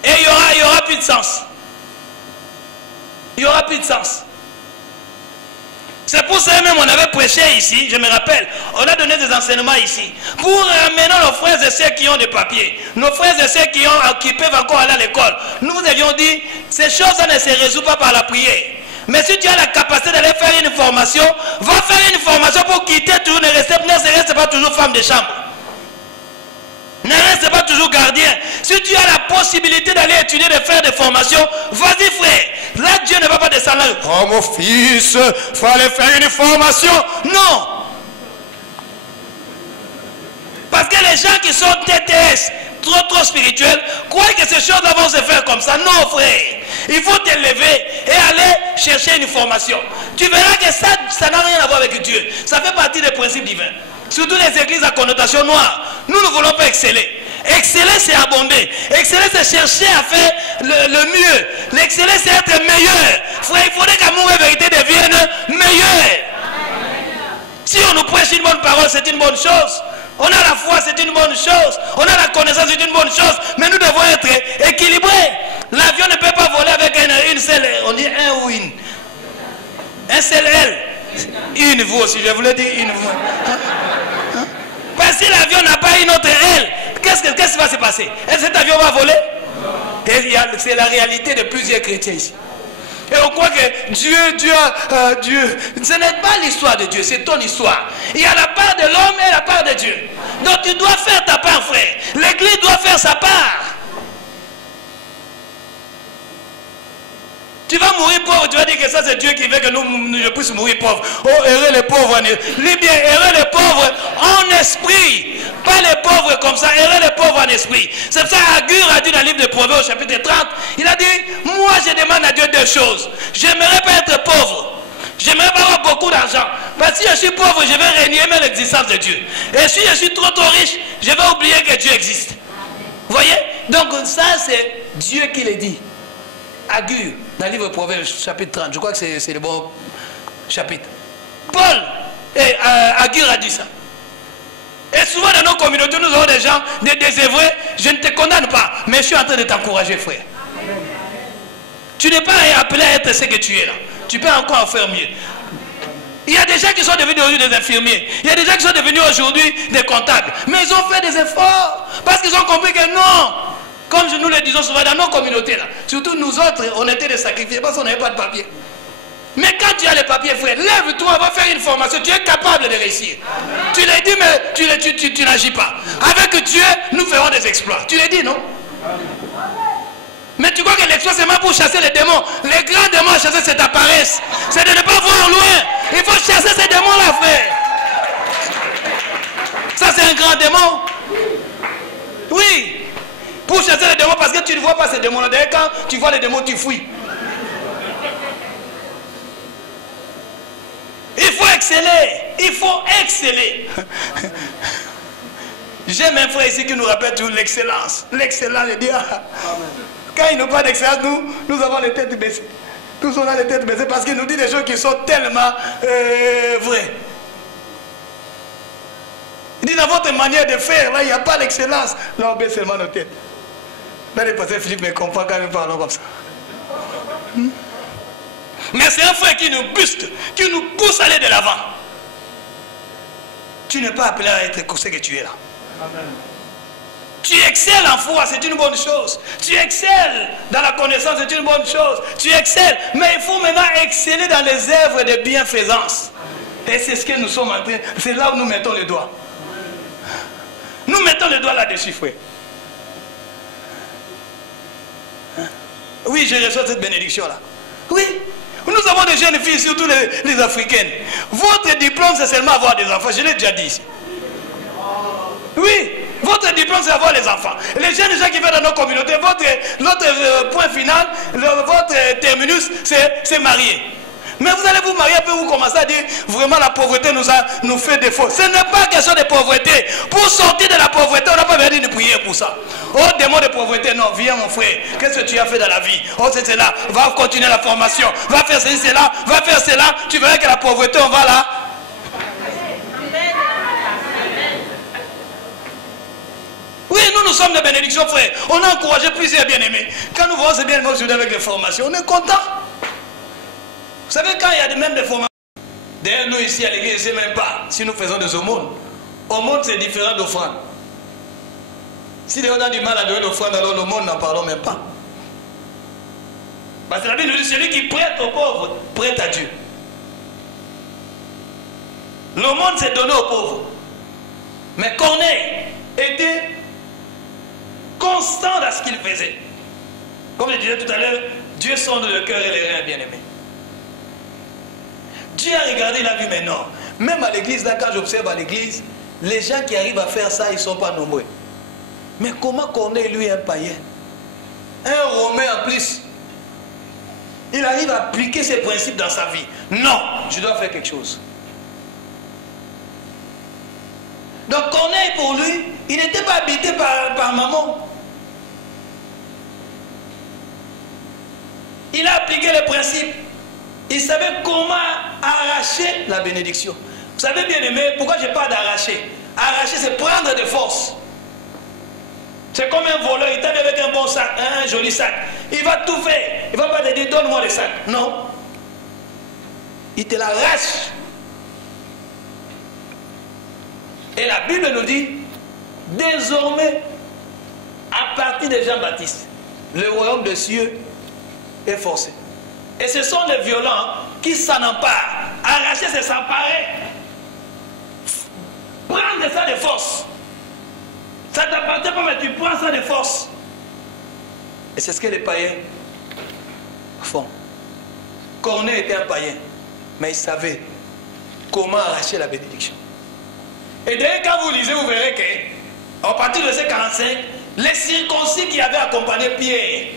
Et il n'y aura plus de sens. Il n'y aura plus de sens. C'est pour ça même on avait prêché ici, je me rappelle, on a donné des enseignements ici, pour amener nos frères et sœurs qui ont des papiers, nos frères et sœurs qui peuvent encore aller à l'école. Nous vous avions dit, ces choses-là ne se résolvent pas par la prière, Mais si tu as la capacité d'aller faire une formation, va faire une formation pour quitter toujours, ne reste pas toujours femme de chambre. Ne reste pas toujours gardien. Si tu as la possibilité d'aller étudier, de faire des formations, vas-y frère. Là, Dieu ne va pas descendre. Oh mon fils, il faut aller faire une formation. Non. Parce que les gens qui sont TTS, trop spirituels, croient que ces choses-là vont se faire comme ça. Non frère. Il faut t'élever et aller chercher une formation. Tu verras que ça n'a rien à voir avec Dieu. Ça fait partie des principes divins. Surtout les églises à connotation noire. Nous ne voulons pas exceller. Exceller, c'est abonder. Exceller, c'est chercher à faire le mieux. L'exceller, c'est être meilleur. Frère, il faudrait qu'amour et vérité deviennent meilleurs. Si on nous prêche une bonne parole, c'est une bonne chose. On a la foi, c'est une bonne chose. On a la connaissance, c'est une bonne chose. Mais nous devons être équilibrés. L'avion ne peut pas voler avec une seule, on dit un ou une. Un seul aile. Une vous aussi, je voulais dire une vous. Parce que si l'avion n'a pas une autre aile, qu'est-ce qui va se passer? Est-ce que cet avion va voler? C'est la réalité de plusieurs chrétiens ici. Et on croit que Dieu, ce n'est pas l'histoire de Dieu, c'est ton histoire. Il y a la part de l'homme et la part de Dieu. Donc tu dois faire ta part, frère. L'église doit faire sa part. Tu vas mourir pauvre, tu vas dire que ça c'est Dieu qui veut que je puisse mourir pauvre. Oh, heureux les pauvres en esprit. Bien, heureux les pauvres en esprit. Pas les pauvres comme ça, heureux les pauvres en esprit. C'est pour ça qu'Agur a dit dans le livre de Proverbes au chapitre 30, il a dit, moi je demande à Dieu deux choses. J'aimerais pas être pauvre. J'aimerais pas avoir beaucoup d'argent. Parce que si je suis pauvre, je vais renier même l'existence de Dieu. Et si je suis trop riche, je vais oublier que Dieu existe. Vous voyez? Donc ça c'est Dieu qui le dit. Agur, dans le livre de Proverbes, chapitre 30, je crois que c'est le bon chapitre. Paul et Agur a dit ça. Et souvent dans nos communautés, nous avons des gens désœuvrés. Je ne te condamne pas, mais je suis en train de t'encourager, frère. Tu n'es pas appelé à être ce que tu es là. Tu peux encore en faire mieux. Il y a des gens qui sont devenus aujourd'hui des infirmiers. Il y a des gens qui sont devenus aujourd'hui des comptables. Mais ils ont fait des efforts parce qu'ils ont compris que non. Comme nous le disons souvent dans nos communautés là, surtout nous autres, on était des sacrifiés parce qu'on n'avait pas de papier. Mais quand tu as les papiers, frère, lève-toi, va faire une formation, tu es capable de réussir. Amen. Tu l'as dit, mais tu n'agis pas. Avec Dieu, nous ferons des exploits. Tu l'as dit, non? Amen. Mais tu crois que l'exploit, c'est même pour chasser les démons. Les grands démons à chasser, c'est ta paresse. C'est de ne pas voir loin. Il faut chasser ces démons-là, frère. Ça, c'est un grand démon. Oui. Pour chasser les démons, parce que tu ne vois pas ces démons-là. D'ailleurs, quand tu vois les démons, tu fuis. Il faut exceller. Il faut exceller. J'aime un frère ici qui nous rappelle toujours l'excellence. L'excellence, je dis, quand il n'y a pas d'excellence, nous avons les têtes baissées. Tous on a les têtes baissées parce qu'il nous dit des choses qui sont tellement vraies. Il dit, dans votre manière de faire, là, il n'y a pas d'excellence. Là, on baisse seulement nos têtes. Là, le pasteur Philippe me comprend quand nous parlons comme ça. Mais c'est un frère qui nous buste, qui nous pousse à aller de l'avant. Tu n'es pas appelé à être ce que tu es là. Amen. Tu excelles en foi, c'est une bonne chose. Tu excelles dans la connaissance, c'est une bonne chose. Tu excelles, mais il faut maintenant exceller dans les œuvres de bienfaisance. Et c'est ce que nous sommes en train, c'est là où nous mettons le doigt. Nous mettons le doigt là-dessus, frère. Oui, je reçois cette bénédiction-là. Oui, nous avons des jeunes filles, surtout les africaines. Votre diplôme, c'est seulement avoir des enfants. Je l'ai déjà dit ici. Oui, votre diplôme, c'est avoir les enfants. Les jeunes gens qui viennent dans nos communautés, votre point final, votre terminus, c'est marier. Mais vous allez vous marier, puis vous commencez à dire, vraiment la pauvreté nous fait défaut. Ce n'est pas question de pauvreté. Pour sortir de la pauvreté, on n'a pas besoin de prier pour ça. Oh, démon de pauvreté, non, viens mon frère. Qu'est-ce que tu as fait dans la vie? Oh, c'est cela. Va continuer la formation. Va faire ceci, cela. Va faire cela. Tu verras que la pauvreté, on va là. Oui, nous sommes des bénédictions, frère. On a encouragé plusieurs bien-aimés. Quand nous voyons ces bien-aimés aujourd'hui avec les formations, on est content. Vous savez, quand il y a même des formations, d'ailleurs, nous ici à l'église, je ne sais même pas si nous faisons des aumônes. Aumône, c'est différent d'offrande. Si on a du mal à donner l'offrande, alors l'aumône, n'en parlons même pas. Parce que la Bible nous dit, celui qui prête aux pauvres, prête à Dieu. Le monde s'est donné aux pauvres. Mais Corneille était constant dans ce qu'il faisait. Comme je disais tout à l'heure, Dieu sonde le cœur et les reins, bien-aimés. Dieu a regardé, il a vu, mais non. Même à l'église, là, quand j'observe à l'église, les gens qui arrivent à faire ça, ils ne sont pas nombreux. Mais comment Corneille, lui, un païen, un Romain en plus, il arrive à appliquer ses principes dans sa vie? Non, je dois faire quelque chose. Donc Corneille, pour lui, il n'était pas habité par maman. Il a appliqué les principes. Il savait comment arracher la bénédiction. Vous savez, bien aimé, pourquoi je parle d'arracher? Arracher, c'est prendre de force. C'est comme un voleur, il t'arrive avec un bon sac, un joli sac. Il va tout faire. Il ne va pas te dire, donne-moi le sac. Non. Il te l'arrache. Et la Bible nous dit, désormais, à partir de Jean-Baptiste, le royaume des cieux est forcé. Et ce sont les violents qui s'en emparent. Arracher, c'est s'emparer. Prendre ça de force. Ça ne t'appartient pas, mais tu prends ça de force. Et c'est ce que les païens font. Corneille était un païen, mais il savait comment arracher la bénédiction. Et d'ailleurs, quand vous lisez, vous verrez qu'à partir de verset 45, les circoncis qui avaient accompagné Pierre,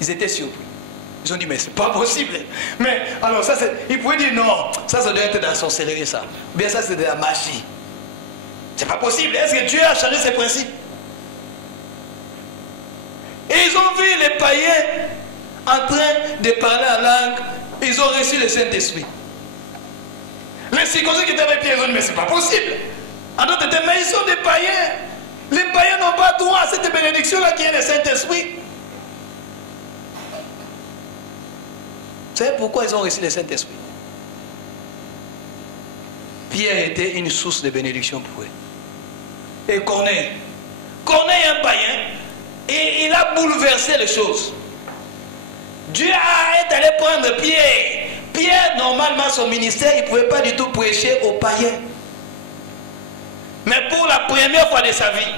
ils étaient surpris. Ils ont dit, mais c'est pas possible. Mais alors, ça, ils pouvaient dire, non, ça doit être de la sorcellerie, ça. Ou bien ça, c'est de la magie. C'est pas possible. Est-ce que Dieu a changé ses principes? Et ils ont vu les païens en train de parler en langue. Ils ont reçu le Saint-Esprit. Les circoncis qui étaient avec Pierre, ils ont dit, mais c'est pas possible. En d'autres termes, mais ils sont des païens. Les païens n'ont pas droit à cette bénédiction-là qui est le Saint-Esprit. Vous savez pourquoi ils ont reçu le Saint-Esprit? Pierre était une source de bénédiction pour eux. Et Corneille est un païen, et il a bouleversé les choses. Dieu est allé prendre Pierre. Pierre, normalement, son ministère, il ne pouvait pas du tout prêcher aux païens. Mais pour la première fois de sa vie,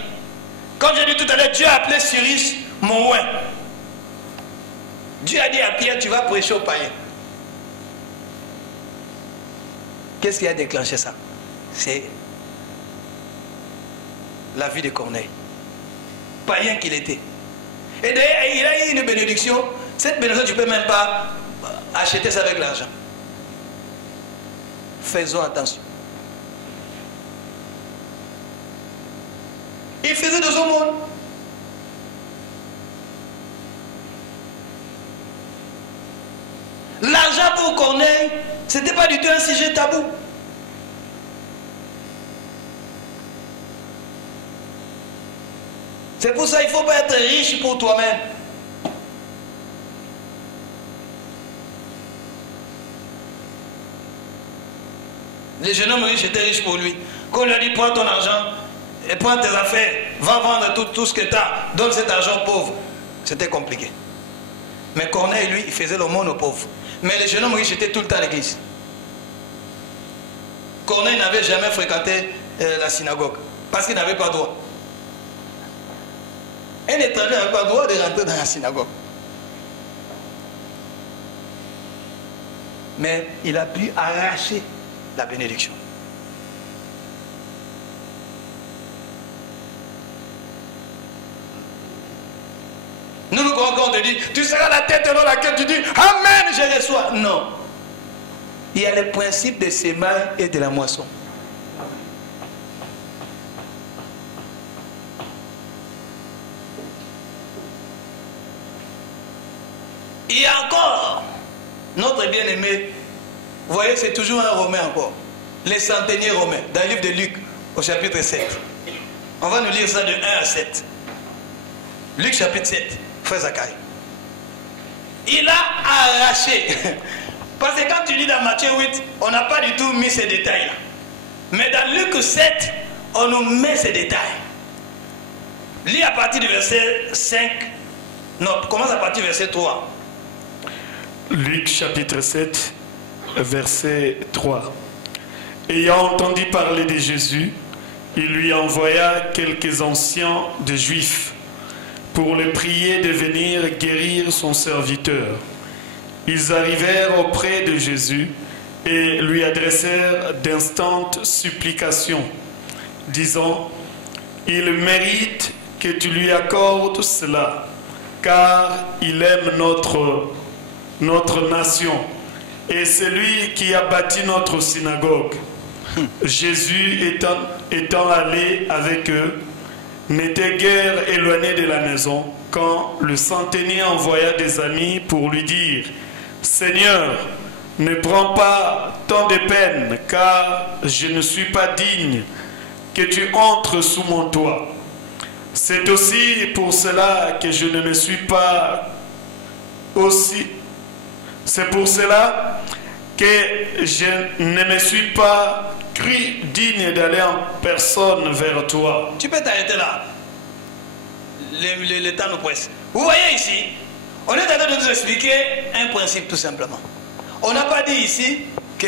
comme j'ai dit tout à l'heure, Dieu a appelé Cyrus Mouin. Dieu a dit à Pierre, tu vas prêcher aux païens. Qu'est-ce qui a déclenché ça? C'est la vie de Corneille. Païen qu'il était. Et d'ailleurs, il a eu une bénédiction. Cette bénédiction, tu ne peux même pas acheter ça avec l'argent. Faisons attention. Il faisait de son monde. L'argent pour Corneille, ce n'était pas du tout un sujet tabou. C'est pour ça qu'il ne faut pas être riche pour toi-même. Le jeune homme riche était riche pour lui. Quand on lui a dit, prends ton argent et prends tes affaires, va vendre tout ce que tu as, donne cet argent aux pauvres. C'était compliqué. Mais Corneille, lui, il faisait l'aumône aux pauvres. Mais le jeune homme riche était tout le temps à l'église. Corneille n'avait jamais fréquenté la synagogue parce qu'il n'avait pas droit. Un étranger n'avait pas le droit de rentrer dans la synagogue. Mais il a pu arracher la bénédiction. Nous croyons qu'on te dit, tu seras la tête dans laquelle tu dis, Amen, je reçois. Non. Il y a le principe de semaille et de la moisson. Il y a encore notre bien-aimé. Vous voyez, c'est toujours un Romain encore. Les centeniers romains, dans le livre de Luc, au chapitre 7. On va nous lire ça de 1 à 7. Luc chapitre 7, frère Zacharie. Il a arraché. Parce que quand tu lis dans Matthieu 8, on n'a pas du tout mis ces détails-là. Mais dans Luc 7, on nous met ces détails. Lis à partir du verset 5. Non, commence à partir du verset 3. Luc chapitre 7, verset 3. Ayant entendu parler de Jésus, il lui envoya quelques anciens des Juifs pour le prier de venir guérir son serviteur. Ils arrivèrent auprès de Jésus et lui adressèrent d'instantes supplications, disant: « Il mérite que tu lui accordes cela, car il aime notre nation, et c'est lui qui a bâti notre synagogue. » Jésus étant allé avec eux, n'était guère éloigné de la maison, quand le centenier envoya des amis pour lui dire: « Seigneur, ne prends pas tant de peine, car je ne suis pas digne que tu entres sous mon toit. C'est aussi pour cela que je ne me suis pas aussi. C'est pour cela que je ne me suis pas cru digne d'aller en personne vers toi. » Tu peux t'arrêter là. Le temps nous presse. Vous voyez ici, on est en train de nous expliquer un principe tout simplement. On n'a pas dit ici que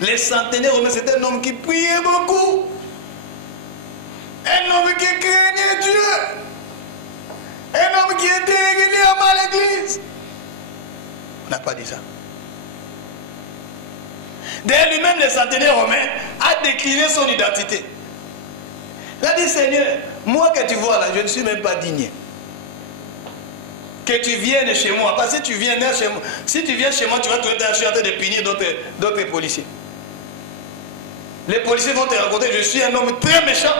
les centenaires romains, c'était un homme qui priait beaucoup. Un homme qui craignait Dieu. Un homme qui était régulièrement à l'église. On n'a pas dit ça. D'ailleurs, lui-même, le centenaire romain a décliné son identité. Il a dit: « Seigneur, moi que tu vois là, je ne suis même pas digne. Que tu viennes chez moi. Parce que si tu viens chez moi, si tu viens chez moi, tu vas trouver en train de punir d'autres policiers. Les policiers vont te raconter: je suis un homme très méchant.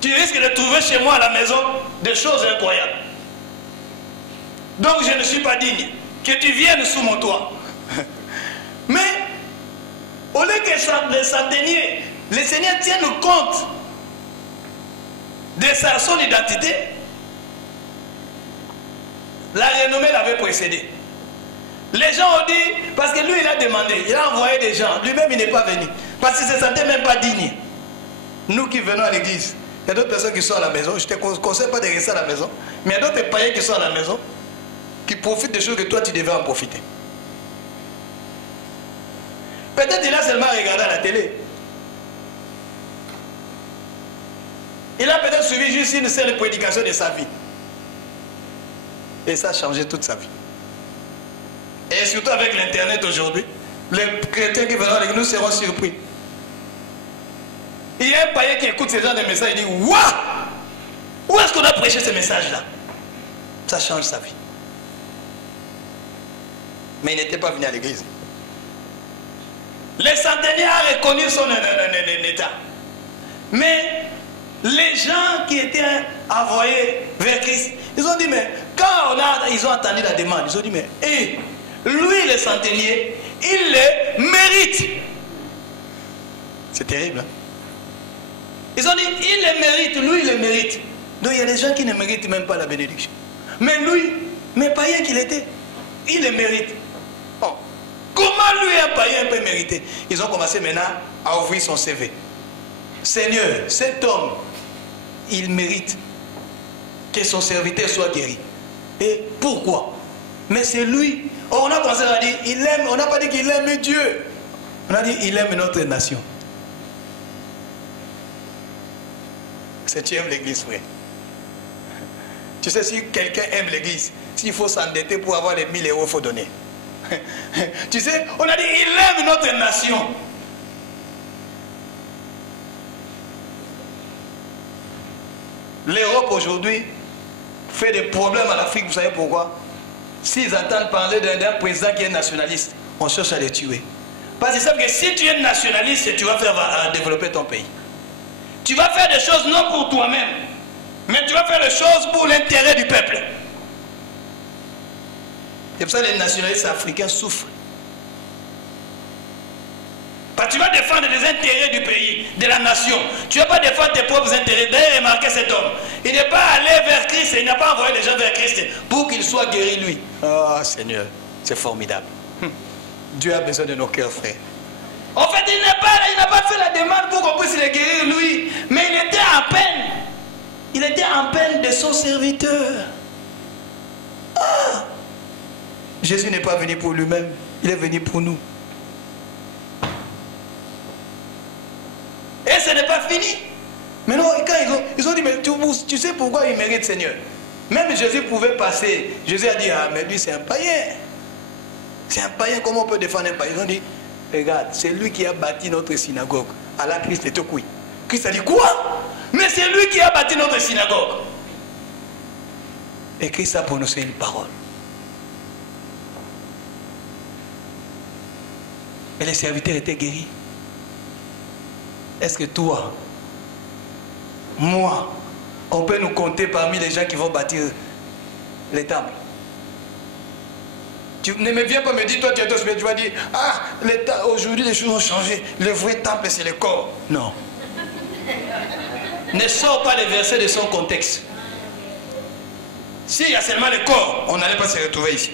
Tu risques de trouver chez moi à la maison des choses incroyables. Donc je ne suis pas digne que tu viennes sous mon toit. » Mais au lieu que les centeniers, le Seigneur tienne compte de son identité, la renommée l'avait précédé. Les gens ont dit, parce que lui il a demandé, il a envoyé des gens, lui-même il n'est pas venu, parce qu'il ne se sentait même pas digne. Nous qui venons à l'église, il y a d'autres personnes qui sont à la maison, je ne te conseille pas de rester à la maison, mais il y a d'autres païens qui sont à la maison, qui profitent des choses que toi tu devais en profiter. Peut-être il a seulement regardé à la télé. Il a peut-être suivi juste une seule prédication de sa vie. Et ça a changé toute sa vie. Et surtout avec l'internet aujourd'hui, les chrétiens qui viendront avec nous seront surpris. Il y a un païen qui écoute ce genre de messages et dit: waouh! Où est-ce qu'on a prêché ce message-là? Ça change sa vie. Mais il n'était pas venu à l'église. Les centenaires ont reconnu son état. Mais les gens qui étaient envoyés vers Christ, ils ont dit: mais quand ils ont entendu la demande, ils ont dit: mais lui le centenier, il le mérite. C'est terrible, hein? Ils ont dit: il le mérite, lui il le mérite. Donc il y a des gens qui ne méritent même pas la bénédiction. Mais lui, mais païen qu'il était, il le mérite. Oh. Comment lui un païen peut mériter? Ils ont commencé maintenant à ouvrir son CV. Seigneur, cet homme, il mérite que son serviteur soit guéri. Et pourquoi? Mais c'est lui. Oh, on a commencé à dire, il aime, on n'a pas dit qu'il aime Dieu. On a dit, il aime notre nation. C'est tu aimes l'église, frère. Tu sais, si quelqu'un aime l'église, s'il faut s'endetter pour avoir les 1000 euros, il faut donner. Tu sais, on a dit, il aime notre nation. L'Europe aujourd'hui fait des problèmes à l'Afrique, vous savez pourquoi? S'ils entendent parler d'un président qui est nationaliste, on cherche à les tuer. Parce qu'ils savent que si tu es nationaliste, tu vas faire développer ton pays. Tu vas faire des choses non pour toi-même, mais tu vas faire des choses pour l'intérêt du peuple. C'est pour ça que les nationalistes africains souffrent. Parce que tu vas défendre les intérêts du pays, de la nation. Tu ne vas pas défendre tes propres intérêts. D'ailleurs, remarquez cet homme. Il n'est pas allé vers Christ, il n'a pas envoyé les gens vers Christ pour qu'il soit guéri lui. Oh Seigneur, c'est formidable. Dieu a besoin de nos cœurs, frères. En fait, il n'a pas fait la demande pour qu'on puisse le guérir lui. Mais il était en peine. Il était en peine de son serviteur. Oh, Jésus n'est pas venu pour lui-même, il est venu pour nous. Et ce n'est pas fini. Maintenant, quand ils ont dit, mais tu sais pourquoi il mérite, Seigneur? Même Jésus pouvait passer. Jésus a dit, ah, mais lui c'est un païen. C'est un païen, comment on peut défendre un païen? Ils ont dit, regarde, c'est lui qui a bâti notre synagogue. Allah Christ est au couille. Christ a dit, quoi? Mais c'est lui qui a bâti notre synagogue. Et Christ a prononcé une parole. Et les serviteurs étaient guéris. Est-ce que toi, moi, on peut nous compter parmi les gens qui vont bâtir les temples? Tu ne me viens pas me dire, toi tu es toi, tu vas dire, ah, aujourd'hui les choses ont changé, le vrai temple c'est le corps. Non. Ne sors pas les versets de son contexte. S'il y a seulement le corps, on n'allait pas se retrouver ici.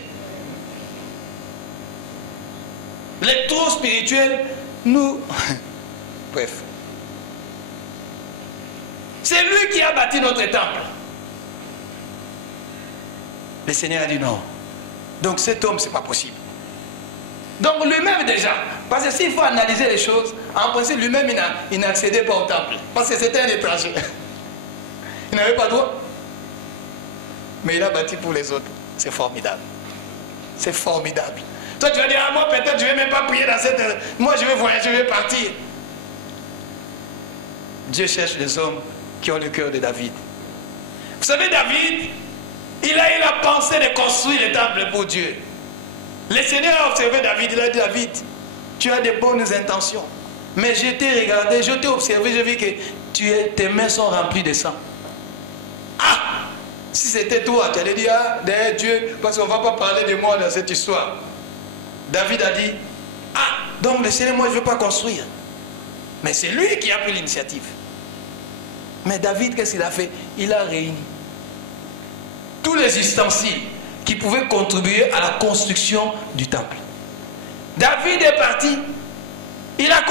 Les trop spirituels, nous... Bref. C'est lui qui a bâti notre temple. Le Seigneur a dit non. Donc cet homme, c'est pas possible. Donc lui-même déjà, parce que s'il faut analyser les choses, en principe lui-même il n'accédait pas au temple. Parce que c'était un étranger. Il n'avait pas droit. Mais il a bâti pour les autres. C'est formidable. C'est formidable. Toi tu vas dire, ah, moi peut-être je ne vais même pas prier dans cette... Moi je vais voyager, je vais partir. Dieu cherche les hommes qui ont le cœur de David. Vous savez, David, il a eu la pensée de construire le temple pour Dieu. Le Seigneur a observé David, il a dit, David, tu as de bonnes intentions. Mais je t'ai regardé, je t'ai observé, j'ai vu que tes mains sont remplies de sang. Ah! Si c'était toi, tu allais dire, ah, derrière Dieu, parce qu'on ne va pas parler de moi dans cette histoire. David a dit, ah, donc le Seigneur, moi je ne veux pas construire. Mais c'est lui qui a pris l'initiative. Mais David, qu'est-ce qu'il a fait? Il a réuni tous les ustensiles qui pouvaient contribuer à la construction du temple. David est parti. Il a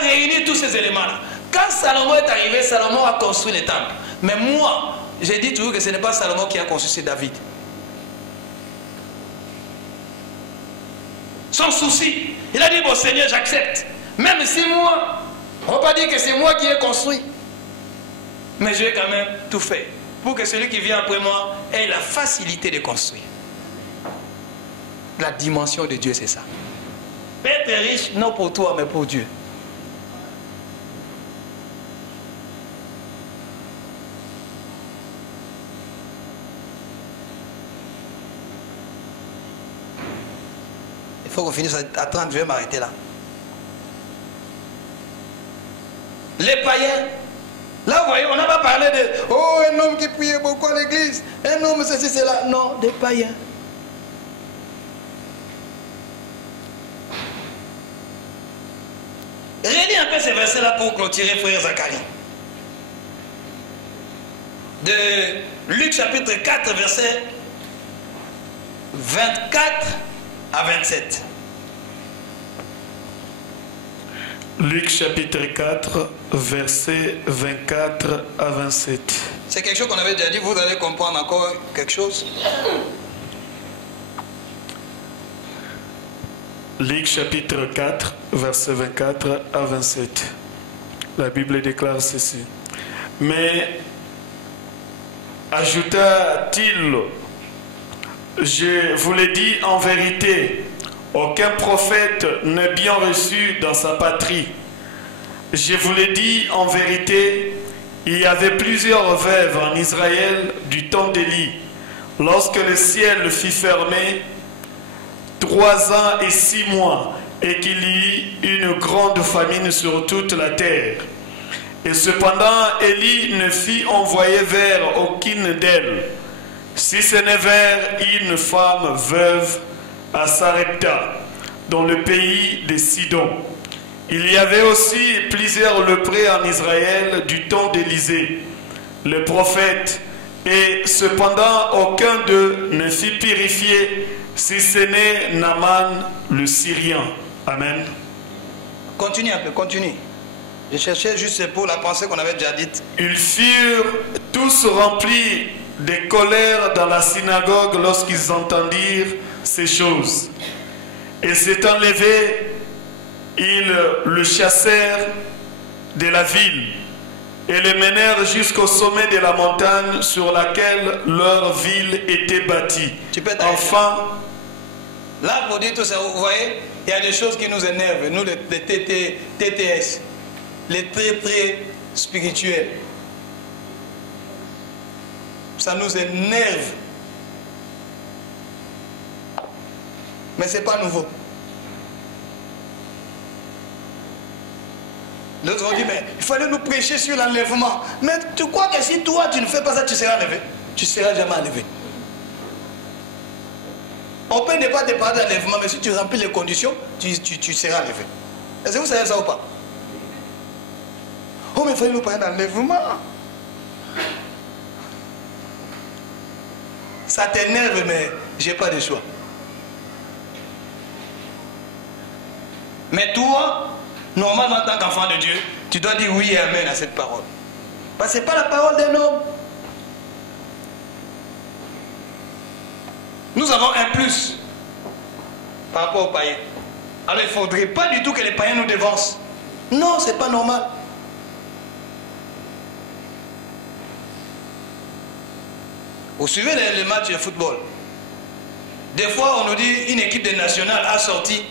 réuni tous ces éléments-là. Quand Salomon est arrivé, Salomon a construit le temple. Mais moi, j'ai dit toujours que ce n'est pas Salomon qui a construit, c'est David. Son souci, il a dit, bon Seigneur, j'accepte. Même si moi, on ne va pas dire que c'est moi qui ai construit. Mais je vais quand même tout faire pour que celui qui vient après moi ait la facilité de construire. La dimension de Dieu, c'est ça. Être riche, non pour toi, mais pour Dieu. Il faut qu'on finisse à 30, je vais m'arrêter là. Les païens, là vous voyez, on n'a pas parlé de oh, un homme qui priait beaucoup à l'église, un homme ceci, cela. Non, des païens. Relis un peu ces versets-là pour clôturer, frère Zacharie. De Luc chapitre 4, versets 24 à 27. Luc chapitre 4, versets 24 à 27. C'est quelque chose qu'on avait déjà dit, vous allez comprendre encore quelque chose? Luc chapitre 4, versets 24 à 27. La Bible déclare ceci. Mais, ajouta-t-il, je vous l'ai dit en vérité, aucun prophète n'est bien reçu dans sa patrie. Je vous l'ai dit en vérité, il y avait plusieurs veuves en Israël du temps d'Élie. Lorsque le ciel fut fermé, 3 ans et 6 mois, et qu'il y eut une grande famine sur toute la terre. Et cependant, Élie ne fit envoyer vers aucune d'elles, si ce n'est vers une femme veuve à Sarepta, dans le pays de Sidon. Il y avait aussi plusieurs lépreux en Israël du temps d'Élisée, le prophète, et cependant aucun d'eux ne fut purifié, si ce n'est Naaman le Syrien. Amen. Continue un peu, continue. Je cherchais juste pour la pensée qu'on avait déjà dite. Ils furent tous remplis de colère dans la synagogue lorsqu'ils entendirent ces choses. Et s'étant levés, ils le chassèrent de la ville et le menèrent jusqu'au sommet de la montagne sur laquelle leur ville était bâtie. Enfin, là, pour dire tout ça, vous voyez, il y a des choses qui nous énervent, nous les TTS, les très spirituels. Ça nous énerve. Mais ce n'est pas nouveau. D'autres ont dit, mais il fallait nous prêcher sur l'enlèvement. Mais tu crois que si toi tu ne fais pas ça, tu seras enlevé? Tu ne seras jamais enlevé. On peut ne pas te parler d'enlèvement, mais si tu remplis les conditions, tu seras enlevé. Est-ce que vous savez ça ou pas? Oh, mais il fallait nous parler d'enlèvement. Ça t'énerve, mais je n'ai pas de choix. Mais toi, normalement, en tant qu'enfant de Dieu, tu dois dire oui et amen à cette parole. Parce que ce n'est pas la parole d'un homme. Nous avons un plus par rapport aux païens. Alors il ne faudrait pas du tout que les païens nous dévancent. Non, ce n'est pas normal. Vous suivez les matchs de football. Des fois, on nous dit une équipe de nationale a sorti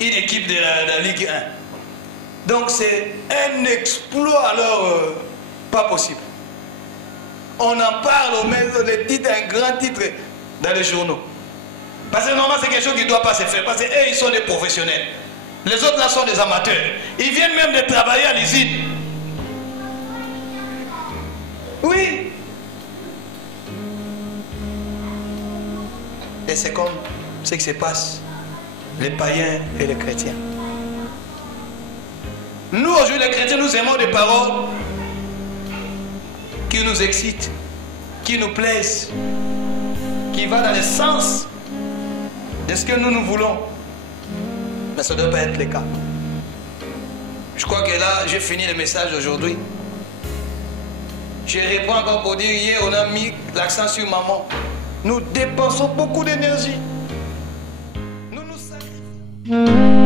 une équipe de la Ligue 1. Donc c'est un exploit, alors pas possible. On en parle au même des titres, un grand titre dans les journaux. Parce que normalement c'est quelque chose qui ne doit pas se faire. Parce qu'eux ils sont des professionnels. Les autres là sont des amateurs. Ils viennent même de travailler à l'usine. Oui. Et c'est comme ce qui se passe, les païens et les chrétiens. Nous, aujourd'hui, les chrétiens, nous aimons des paroles qui nous excitent, qui nous plaisent, qui vont dans le sens de ce que nous voulons. Mais ça ne doit pas être le cas. Je crois que là, j'ai fini le message d'aujourd'hui. Je réponds encore pour dire, hier, on a mis l'accent sur maman. Nous dépensons beaucoup d'énergie. Nous nous sacrifions.